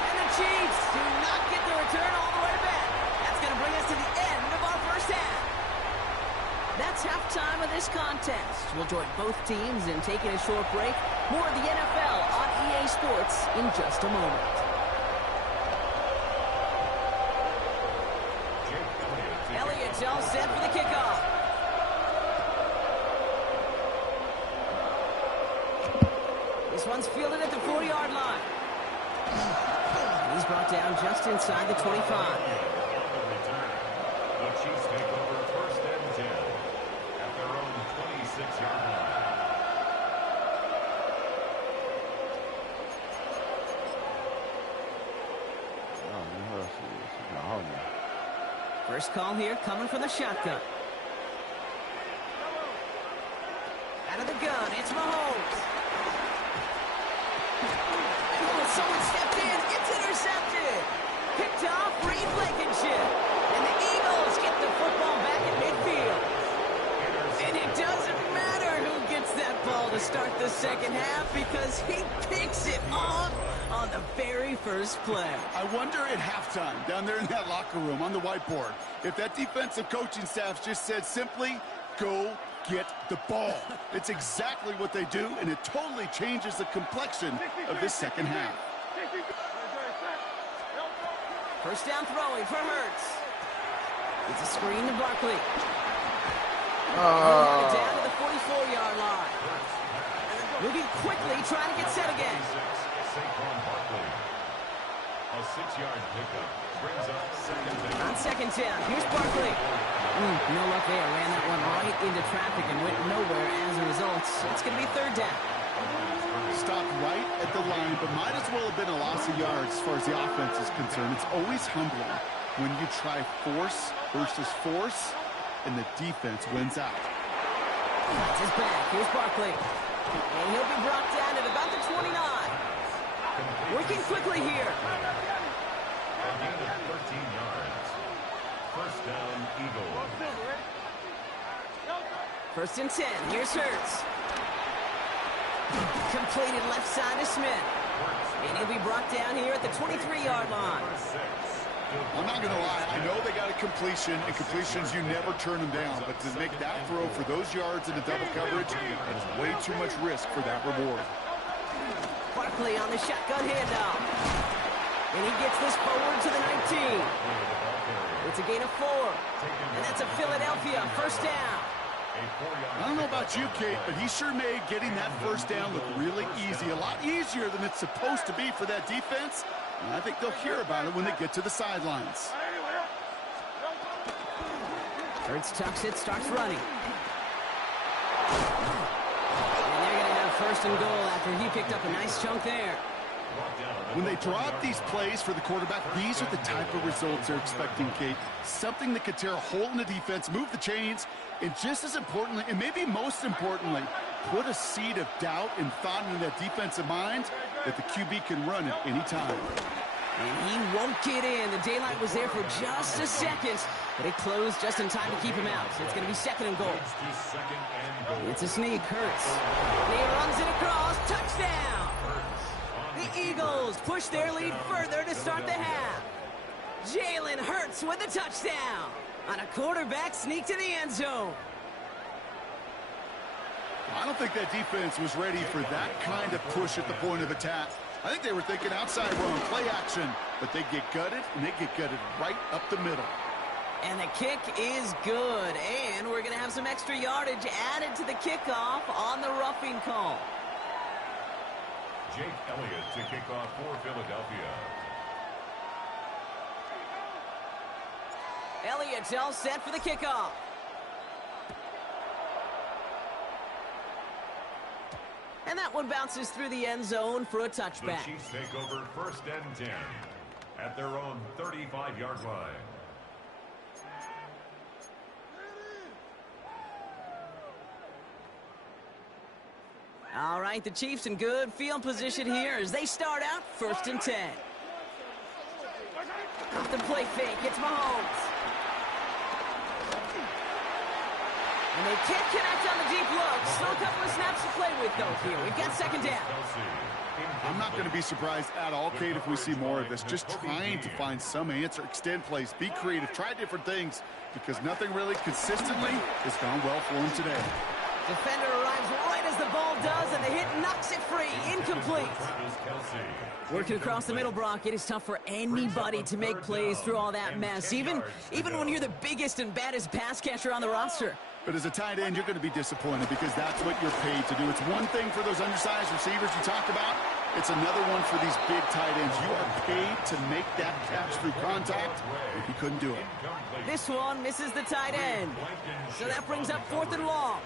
And the Chiefs do not get the return all the way back. That's going to bring us to the end of our first half. That's halftime of this contest. We'll join both teams in taking a short break. More of the NFL on EA Sports in just a moment. Elliott's all set for the kickoff. This one's fielded at the 40-yard line. He's brought down just inside the 25. The Chiefs take over first and 10 at their own 26-yard line. First call here coming from the shotgun. Out of the gun, it's Mahomes. Oh, someone stepped in. It's intercepted. Picked off Reed Blankenship. And the Eagles get the football back at midfield. And it doesn't matter who gets that ball to start the second half because he picks it off on the very first play. I wonder at halftime, down there in that locker room on the whiteboard, if that defensive coaching staff just said simply, go get the ball. It's exactly what they do, and it totally changes the complexion of this second half. First down throwing for Hurts. It's a screen to Barkley. Down to the 44-yard line. Moving quickly, trying to get set again. A 6-yard pickup brings up second down. On second down, here's Barkley. No luck there. Ran that one right into traffic and went nowhere as a result. It's going to be third down. Stopped right at the line, but might as well have been a loss of yards as far as the offense is concerned. It's always humbling when you try force versus force, and the defense wins out. That's his back. Here's Barkley. And he'll be brought down at about the 29. Working quickly here. A gain of 13 yards. First down, Eagles. First and 10. Here's Hurts. Completed left side to Smith. And he'll be brought down here at the 23-yard line. I'm not going to lie. I know they got a completion, and completions, you never turn them down. But to make that throw for those yards in the double coverage, it's way too much risk for that reward. Barkley on the shotgun handoff. And he gets this forward to the 19. It's a gain of 4. And that's a Philadelphia first down. I don't know about you, Kate, but he sure made getting that first down look really easy. A lot easier than it's supposed to be for that defense. And I think they'll hear about it when they get to the sidelines. Hurts tucks it, starts running. And they're going to have first and goal after he picked up a nice chunk there. When they draw up these plays for the quarterback, these are the type of results they're expecting, Kate. Something that could tear a hole in the defense, move the chains, and just as importantly, and maybe most importantly, put a seed of doubt and thought into that defensive mind that the QB can run at any time. And he won't get in. The daylight was there for just a second, but it closed just in time to keep him out. So it's going to be second and goal. It's a sneak. Hurts. And he runs it across. Touchdown! The Eagles push their lead further to start the half. Jalen Hurts with a touchdown. On a quarterback sneak to the end zone. I don't think that defense was ready for that kind of push at the point of attack. I think they were thinking outside run, play action, but they get gutted, and they get gutted right up the middle. And the kick is good, and we're going to have some extra yardage added to the kickoff on the roughing call. Jake Elliott to kick off for Philadelphia. Elliott's all set for the kickoff. And that one bounces through the end zone for a touchback. The Chiefs take over 1st and 10 at their own 35-yard line. All right, the Chiefs in good field position here as they start out 1st and 10. Off the play fake, it's Mahomes. And they can't connect on the deep look. Still a couple of snaps to play with, though, here. We've got 2nd down. I'm not going to be surprised at all, Kate, if we see more of this. Just trying to find some answer, extend plays, be creative, try different things, because nothing really consistently has gone well for him today. Defender arrives right as the ball does, and the hit knocks it free. Incomplete. Working across the middle, Brock, it is tough for anybody to make plays through all that mess, even when you're the biggest and baddest pass catcher on the roster. But as a tight end, you're going to be disappointed because that's what you're paid to do. It's one thing for those undersized receivers you talked about. It's another one for these big tight ends. You are paid to make that catch through contact, but you couldn't do it. This one misses the tight end. So that brings up 4th and long.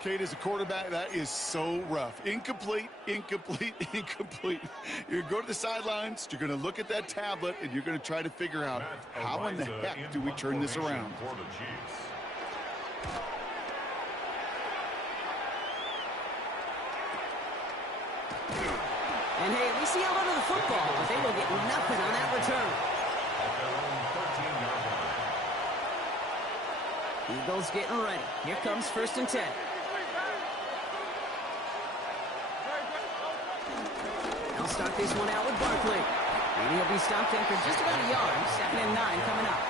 Kate, as a quarterback, that is so rough. Incomplete, incomplete, incomplete. You're going to go to the sidelines, you're going to look at that tablet, and you're going to try to figure out how in the heck do we turn this around. And hey, we see a lot of the football, but they will get nothing on that return. Eagles getting ready. Here comes 1st and 10. They'll start this one out with Barkley. And he'll be stopped after just about a yard. 2nd and 9 coming up.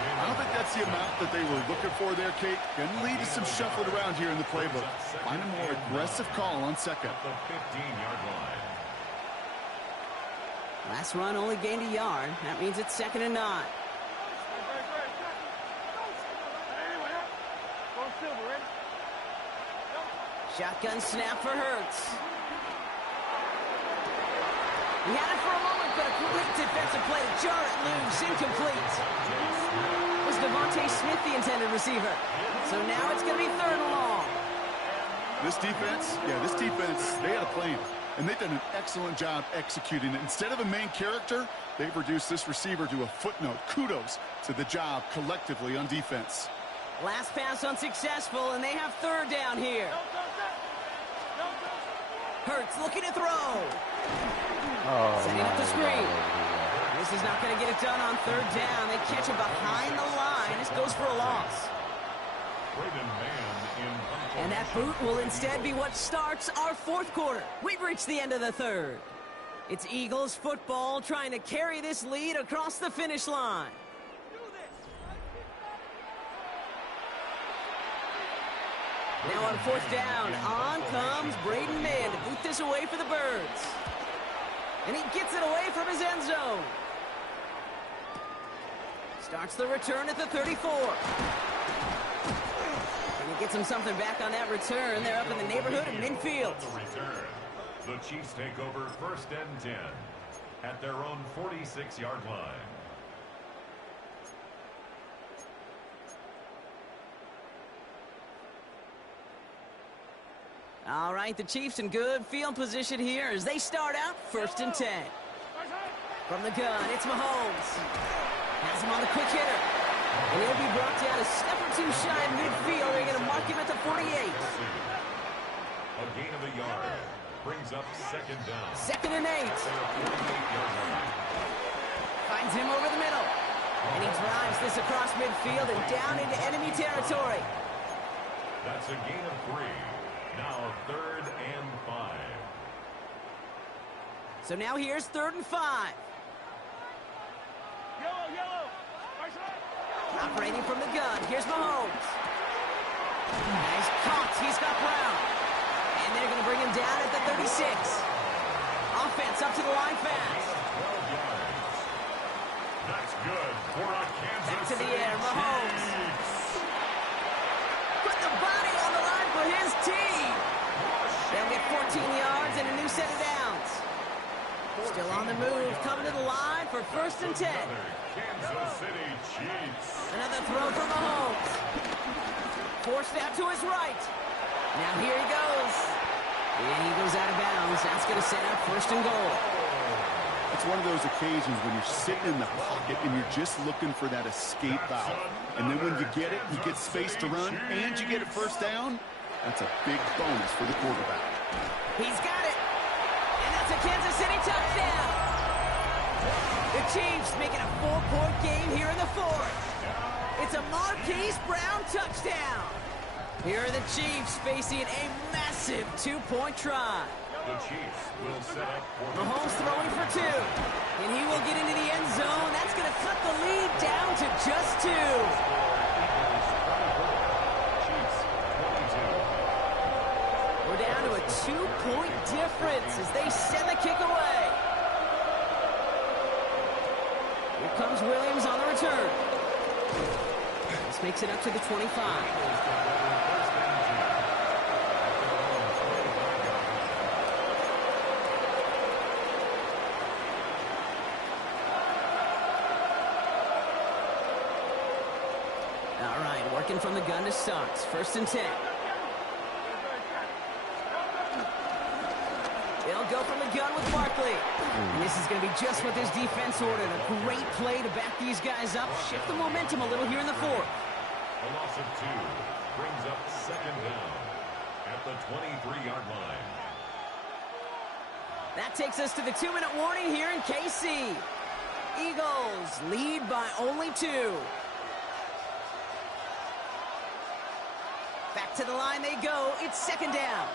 I don't think that's the amount that they were looking for there, Kate. Going to lead to some shuffling around here in the playbook. Find a more aggressive call on 2nd. The 15-yard line. Last run only gained a yard. That means it's 2nd and 9. Shotgun snap for Hurts. He had it for a moment, but a quick defensive play to jar it loose. Incomplete. Was Devontae Smith the intended receiver? So now it's going to be 3rd and long. This defense, they had a plan. And they've done an excellent job executing it. Instead of a main character, they've reduced this receiver to a footnote. Kudos to the job collectively on defense. Last pass unsuccessful, and they have 3rd down here. Hurts looking to throw. Setting up the screen. This is not going to get it done on 3rd down. They catch him behind the line. This goes for a loss. And that boot will instead be what starts our 4th quarter. We've reached the end of the 3rd. It's Eagles football trying to carry this lead across the finish line. Now on 4th down, on comes Braden Mann to boot this away for the Birds. And he gets it away from his end zone. Starts the return at the 34. And he gets him something back on that return. They're up in the neighborhood of midfield. The Chiefs take over 1st and 10 at their own 46-yard line. All right, the Chiefs in good field position here as they start out 1st and 10. From the gun, it's Mahomes. Has him on the quick hitter. And he'll be brought down a step or two shy of midfield. They're going to mark him at the 48. A gain of a yard brings up 2nd down. 2nd and 8. Finds him over the middle. And he drives this across midfield and down into enemy territory. That's a gain of 3. Now 3rd and 5. So now here's 3rd and 5. Operating from the gun, here's Mahomes. He's caught, he's got Brown. And they're going to bring him down at the 36. Offense up to the line fast. That's good for a Kansas Back to the City air, Mahomes. Put the body on the line for his team. They'll get 14 yards and a new set of downs. Still on the move, coming to the line for 1st and 10. Kansas City Chiefs. Another throw for Mahomes. Forced out to his right. Now here he goes. And he goes out of bounds. That's going to set up 1st and goal. It's one of those occasions when you're sitting in the pocket and you're just looking for that escape valve. And then when you get it, you get space to run, and you get it 1st down. That's a big bonus for the quarterback. He's got it. And that's a Kansas City touchdown. The Chiefs making a 4-point game here in the 4th. It's a Marquise Brown touchdown. Here are the Chiefs facing a massive 2-point try. The Chiefs will set up for Mahomes throwing for 2. And he will get into the end zone. That's going to cut the lead down to just 2. We're down to a 2-point difference as they send the kick away. Here comes Williams on the return. This makes it up to the 25. Working from the gun to start. 1st and 10. They'll go from the gun with Barkley. And this is going to be just what this defense ordered. A great play to back these guys up. Shift the momentum a little here in the 4th. a loss of 2 brings up 2nd down at the 23-yard line. That takes us to the 2-minute warning here in KC. Eagles lead by only 2. Back to the line they go. It's 2nd down.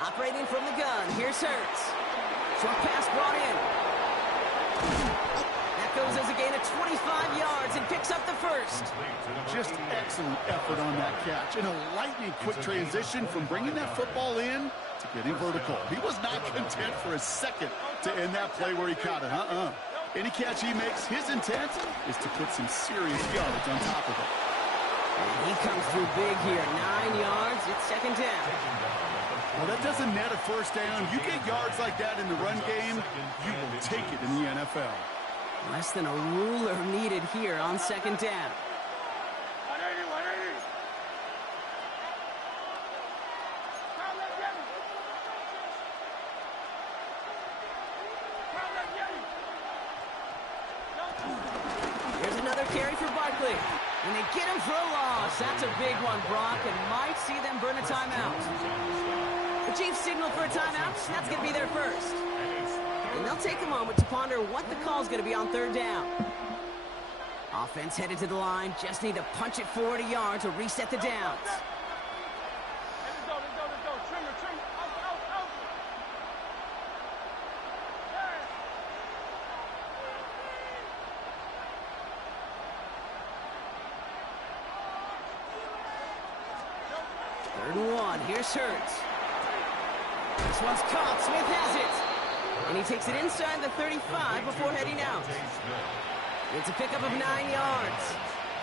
Operating from the gun. Here's Hurts. Short pass brought in. That goes as a gain of 25 yards and picks up the 1st. Just excellent effort on that catch. And a lightning quick transition from bringing that football in to getting vertical. He was not content for a second to end that play where he caught it. Any catch he makes, his intent is to put some serious yards on top of it. And he comes through big here. 9 yards. It's 2nd down. Well, that doesn't net a 1st down. You get yards like that in the run game, you will take it in the NFL. Less than a ruler needed here on 2nd down. Here's another carry for Barkley. And they get him for a loss. That's a big one, Brock, and might see them burn a timeout. The Chiefs signal for a timeout. That's going to be their 1st. And they'll take a moment to ponder what the call is going to be on 3rd down. Offense headed to the line. Just need to punch it forward a yard to reset the downs. Third and 1. Here's Hurts. This one's caught. Smith has it. And he takes it inside the 35 before heading out. It's a pickup of 9 yards.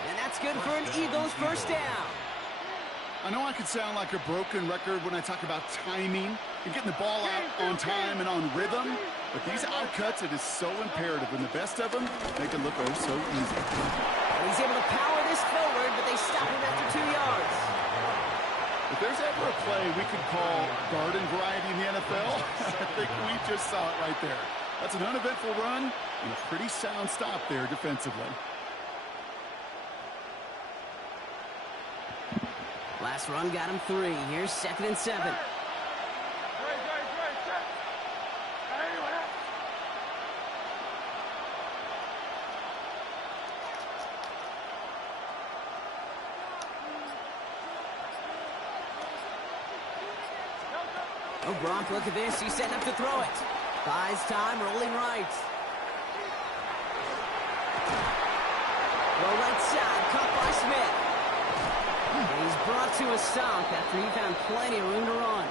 And that's good for an Eagles 1st down. I know I could sound like a broken record when I talk about timing and getting the ball out on time and on rhythm, but these outcuts, it is so imperative, and the best of them, they can look oh so easy. And he's able to power this forward, but they stop him after 2 yards. If there's ever a play we could call garden variety in the NFL, I think we just saw it right there. That's an uneventful run and a pretty sound stop there defensively. Last run got him 3. Here's 2nd and 7. Oh, Brock, look at this. He's setting up to throw it. Buys time, rolling right. Well, right side, caught by Smith. He's brought to a stop after he found plenty of room to run.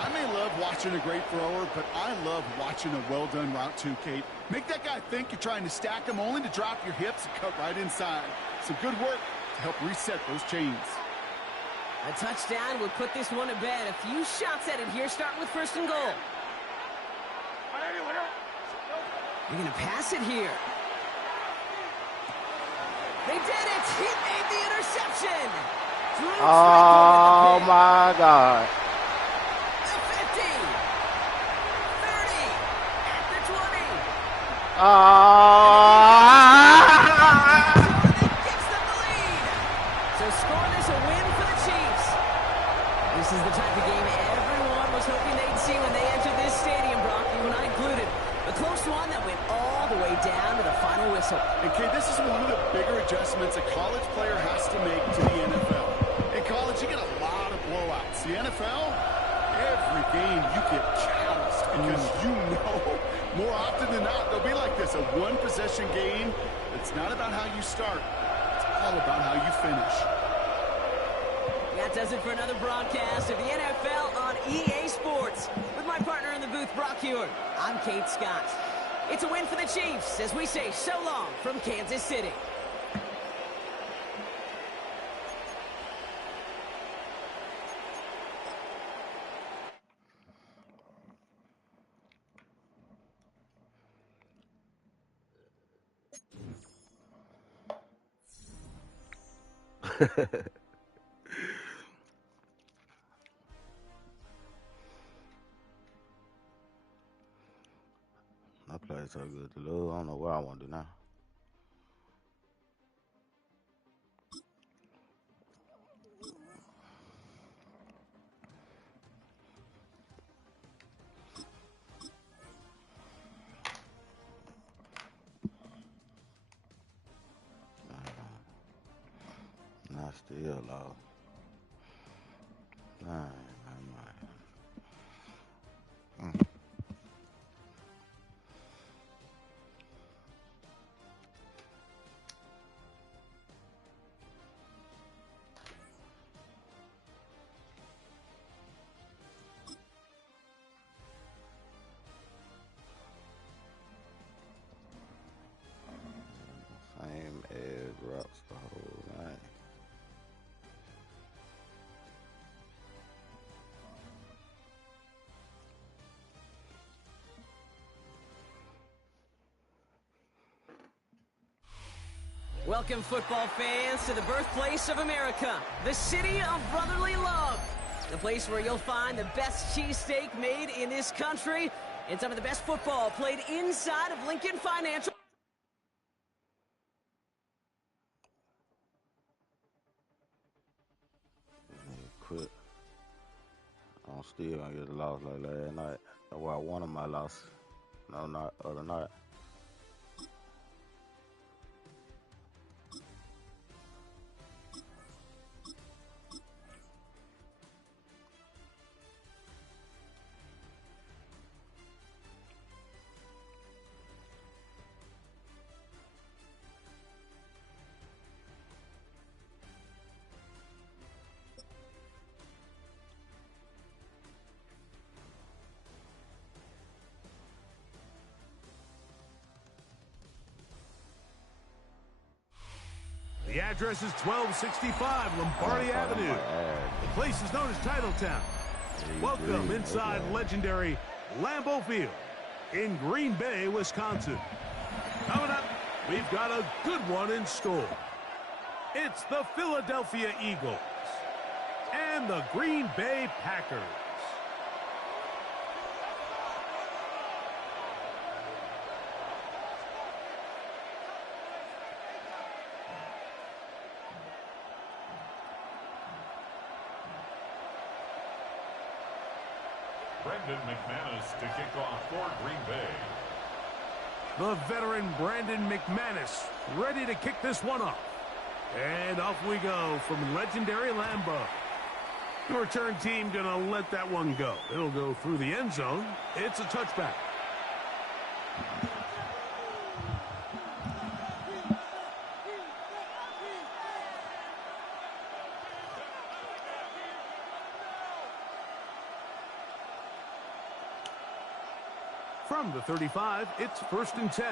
I may love watching a great thrower, but I love watching a well-done route too, Kate. Make that guy think you're trying to stack him only to drop your hips and cut right inside. Some good work to help reset those chains. A touchdown would put this one to bed. A few shots at it here, starting with 1st and goal. They're going to pass it here. They did it! He made the interception! Oh, my God. The 50! 30! At the 20! Gets them the lead! So scoring this a win for the Chiefs. This is the type of game everyone was hoping they'd see when they entered this stadium, Brock, you and I included. A close one that went all the way down to the final whistle. And Kate, this is one of the bigger adjustments a college player has to make to the NFL. In college, you get a lot of blowouts. The NFL, every game you get calloused because you know more often than not they'll be like this, a one-possession game. It's not about how you start. It's all about how you finish. That does it for another broadcast of the NFL on EA Sports. With my partner in the booth, Brock Hewitt, I'm Kate Scott. It's a win for the Chiefs as we say so long from Kansas City. I play so good to lose. I don't know what I want to do now. Not still low. Same as rocks the whole night. Welcome, football fans, to the birthplace of America, the city of brotherly love. The place where you'll find the best cheesesteak made in this country and some of the best football played inside of Lincoln Financial. Quit. I'm still gonna get a loss like last night. That's why I wanted my loss. No, not other night. The address is 1265 Lombardi Avenue. The place is known as Titletown. Welcome inside legendary Lambeau Field in Green Bay, Wisconsin. Coming up, we've got a good one in store. It's the Philadelphia Eagles and the Green Bay Packers. Brandon McManus to kick off for Green Bay. The veteran Brandon McManus ready to kick this one off. And off we go from legendary Lambeau. The return team going to let that one go. It'll go through the end zone. It's a touchback. From the 35, it's 1st and 10.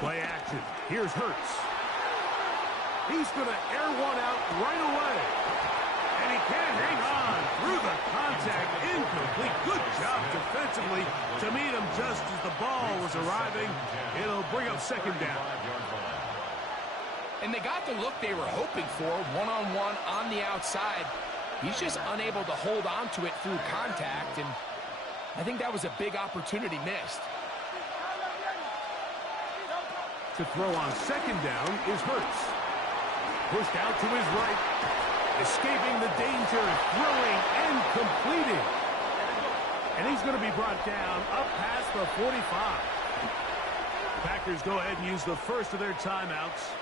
Play action. Here's Hurts. He's going to air one out right away. And he can't hang on through the contact. Incomplete. Good job defensively to meet him just as the ball was arriving. It'll bring up 2nd down. And they got the look they were hoping for, one-on-one on the outside. He's just unable to hold on to it through contact, and I think that was a big opportunity missed. To throw on 2nd down is Hurts. Pushed out to his right. Escaping the danger, throwing and completing. And he's going to be brought down up past the 45. Packers go ahead and use the first of their timeouts.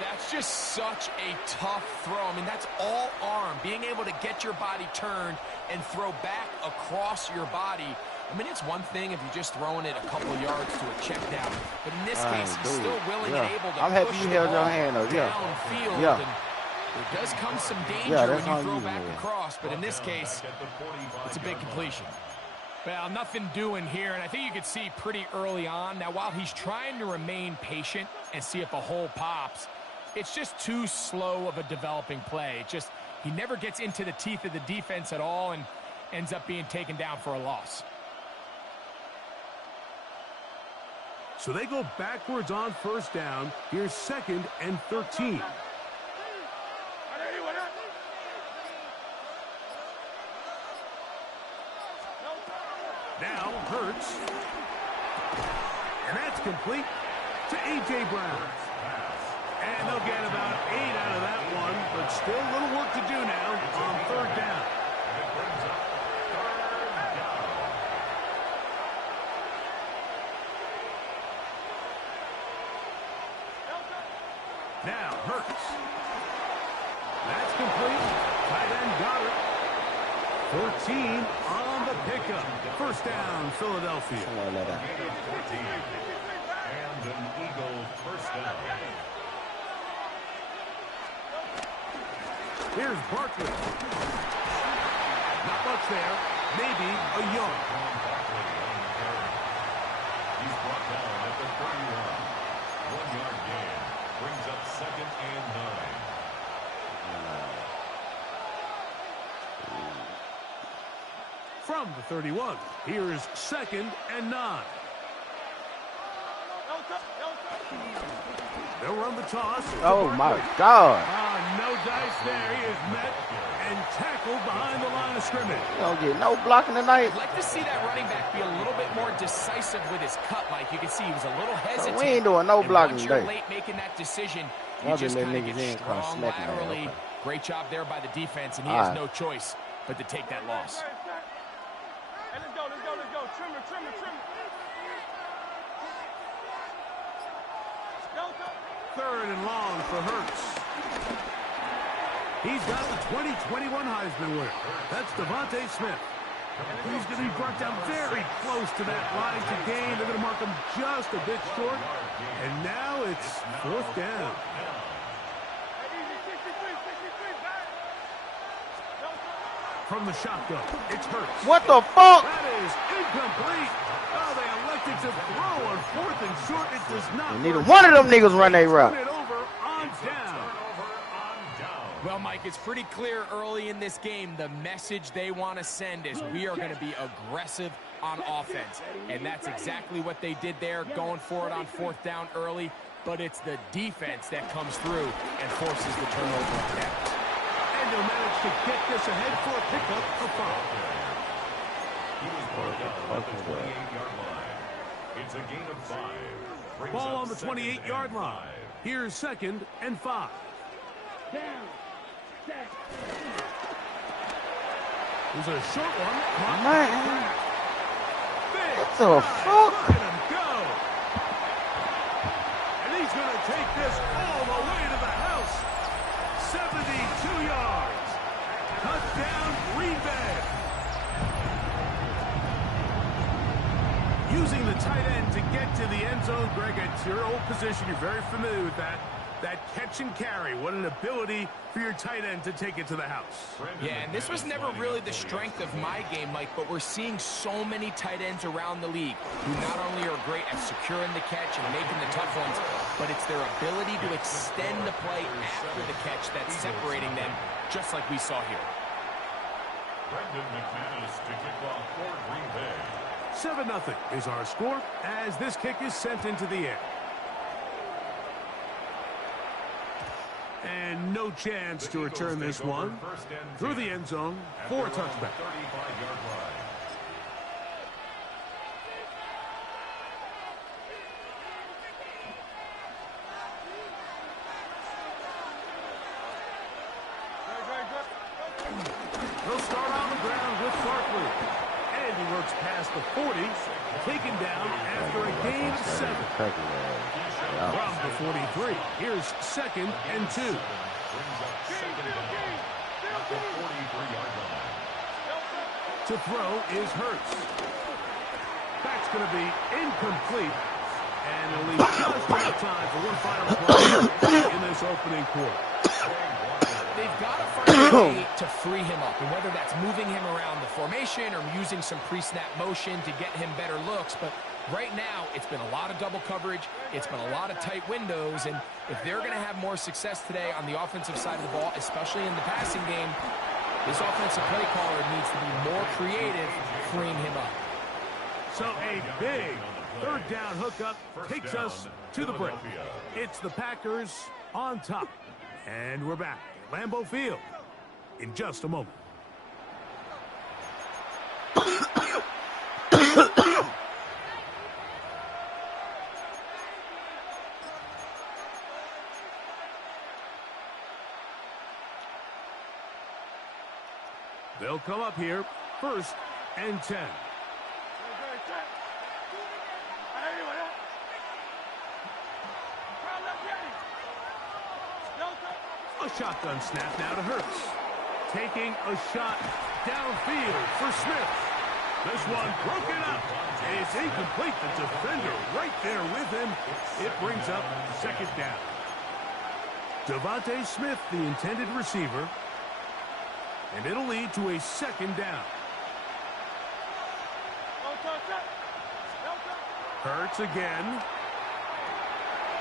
That's just such a tough throw. I mean, that's all arm. Being able to get your body turned and throw back across your body. I mean, it's one thing if you're just throwing it a couple yards to a check down. But in this case, he's still willing and able to push the ball downfield. Yeah. And there does come some danger when you throw back across. But in this case, it's a big completion. Well, nothing doing here, and I think you could see pretty early on. Now, while he's trying to remain patient and see if a hole pops, it's just too slow of a developing play. He never gets into the teeth of the defense at all and ends up being taken down for a loss. So they go backwards on 1st down. Here's 2nd and 13. Now Hurts. And that's complete to A.J. Brown. And they'll get about 8 out of that one, but still a little work to do now on 3rd down. Now Hurts. That's complete. Tight end got it. 14 on the pickup. 1st down, Philadelphia. And an Eagle 1st down. Here's Barkley. Not much there. Maybe a yard. He's brought down at the 31. 1-yard gain. Brings up 2nd and 9. From the 31, here is 2nd and 9. They'll run the toss. Oh, my God. No dice there. He is met and tackled behind the line of scrimmage. You don't get no blocking tonight. I'd like to see that running back be a little bit more decisive with his cut, Mike. You can see he was a little hesitant. We ain't doing no blocking today. today. Late making that decision, you just kind of get strong laterally. Great job there by the defense, and he has no choice but to take that loss. Hey, let's go. Trim it. 3rd and long for Hurts. He's got the 2021 Heisman winner. That's Devontae Smith. He's going to be brought down very close to that line to gain. They're going to mark him just a bit short. And now it's 4th down. From the shotgun, it's Hurts. What the fuck? That is incomplete. Oh, they elected to throw on 4th and short. It does not. Neither one of them niggas run their route. Turn it over on down. Well, Mike, it's pretty clear early in this game the message they want to send is we are going to be aggressive on offense. And that's exactly what they did there, going for it on 4th down early. But it's the defense that comes through and forces the turnover on down. And they'll manage to get this ahead for a pickup of 5. He was brought down at the 28-yard line. It's a gain of 5. Ball on the 28-yard line. Here's 2nd and 5. There's a short one. Man. What the fuck? And he's going to take this all the way to the tight end to get to the end zone, Greg. It's your old position. You're very familiar with that. That catch and carry. What an ability for your tight end to take it to the house. Yeah, and this was never really the strength of my game, Mike, but we're seeing so many tight ends around the league who not only are great at securing the catch and making the tough ones, but it's their ability to extend the play after the catch that's separating them, just like we saw here. Brendan McManus to kick off for Green Bay. 7-0 is our score as this kick is sent into the air. And no chance to return this one through the end zone for a touchback. 35-yard line. They'll start on the ground with Barkley. And he works past the 40, taken down after a gain of 7. From the 43, here's 2nd and 2. Brings up 2nd down at the 43-yard line. To throw is Hurts. That's going to be incomplete. And it'll leave just enough time for one final play in this opening quarter. They've got to find a way to free him up, and whether that's moving him around the formation or using some pre-snap motion to get him better looks, but right now it's been a lot of double coverage, it's been a lot of tight windows, and if they're going to have more success today on the offensive side of the ball, especially in the passing game, this offensive play caller needs to be more creative freeing him up. So a big 3rd down hookup takes us to the break. It's the Packers on top, and we're back at Lambeau Field in just a moment. They'll come up here, 1st and 10. A shotgun snap now to Hurts. Taking a shot downfield for Smith. This one broken up. It's incomplete. The defender right there with him. It brings up 2nd down. Devontae Smith, the intended receiver. And it'll lead to a 2nd down. Hurts again.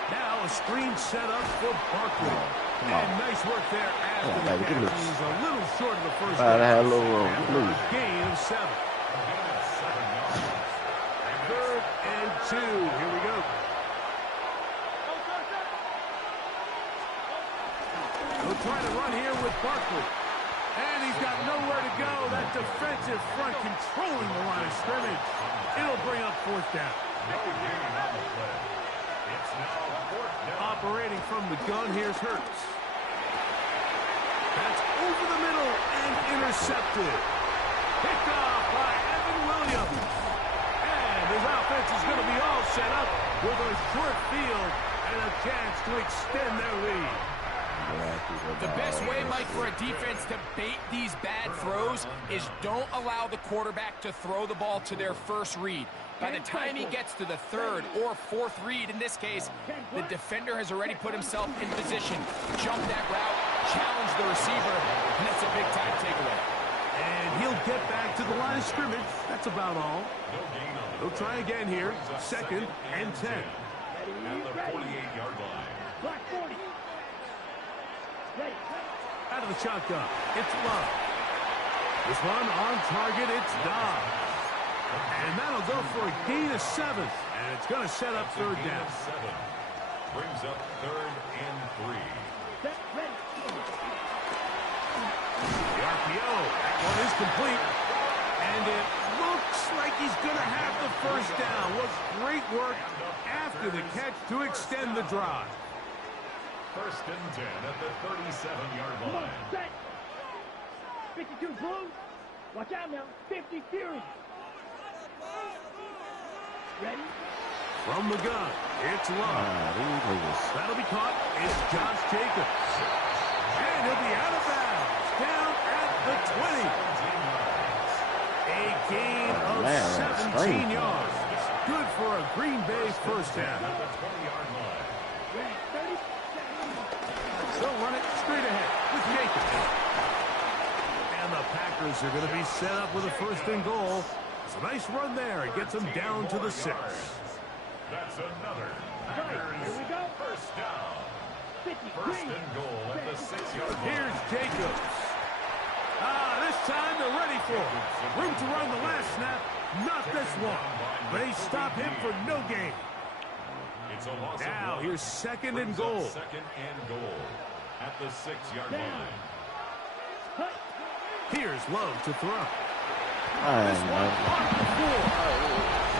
Now a screen set up for Barkley. And nice work there after the catch. He's a little short of the 1st down. Gain of 7. 3rd and 2. Here we go. We'll try to run here with Barkley. And he's got nowhere to go. That defensive front controlling the line of scrimmage. It'll bring up 4th down. It's now 4th down. Operating from the gun, here's Hurts. That's over the middle and intercepted. Picked off by Evan Williams. And his offense is going to be all set up with a short field and a chance to extend their lead. The best way, Mike, for a defense to bait these bad throws is don't allow the quarterback to throw the ball to their first read. By the time he gets to the 3rd or 4th read, in this case, the defender has already put himself in position. Jump that route, challenge the receiver, and that's a big-time takeaway. And he'll get back to the line of scrimmage. That's about all. He'll try again here. 2nd and 10. At the 48-yard line. Out of the shotgun, it's Love. This one on target, it's Dobbs. And that'll go for a gain of 7. And it's going to set up 3rd down. 7. Brings up 3rd and 3. The RPO, that one is complete. And it looks like he's going to have the 1st down. Was great work after the catch to extend the drive. 1st and 10 at the 37-yard line. 52 blue. Watch out now. 50 Fury. Ready? From the gun, it's Love. That'll be caught. It's Josh Jacobs. And he'll be out of bounds. Down at the 20. A gain of 17 yards. good for a Green Bay first down. At the 20-yard line. They'll run it straight ahead with Jacobs. And the Packers are going to be set up with a first and goal. It's a nice run there. It gets them down to the 6. That's another Packers first down. First and goal at the 6-yard line. Here's Jacobs. This time they're ready for it. Room to run the last snap. Not this one. They stop him for no gain. It's a loss now of 1. Here's second and goal. Second and goal at the 6-yard line. Here's Lowe to throw. This one off the floor.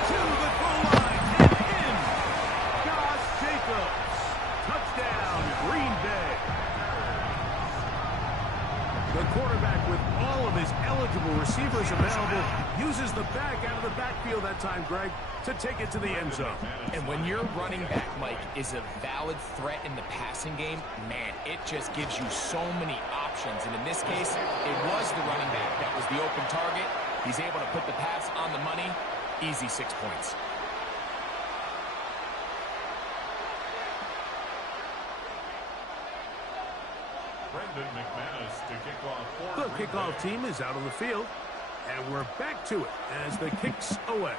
To the goal line and in. Josh Jacobs. Touchdown, Green Bay. The quarterback, with all of his eligible receivers available, uses the back out of the backfield that time, Greg, to take it to the end zone. And when your running back, Mike, is a valid threat in the passing game, man, it just gives you so many options. And in this case, it was the running back that was the open target. He's able to put the pass on the money. Easy 6 points. The kickoff team is out on the field, and we're back to it as the kick's away.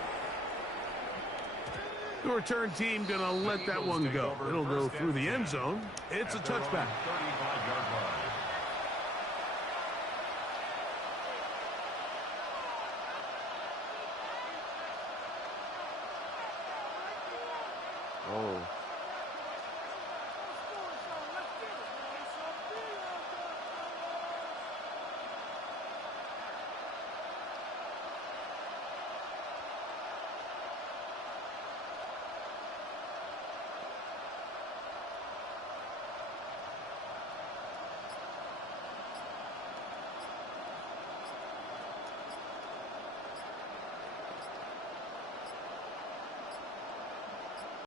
The return team going to let that one go. It'll go through the end zone. It's a touchback. Oh.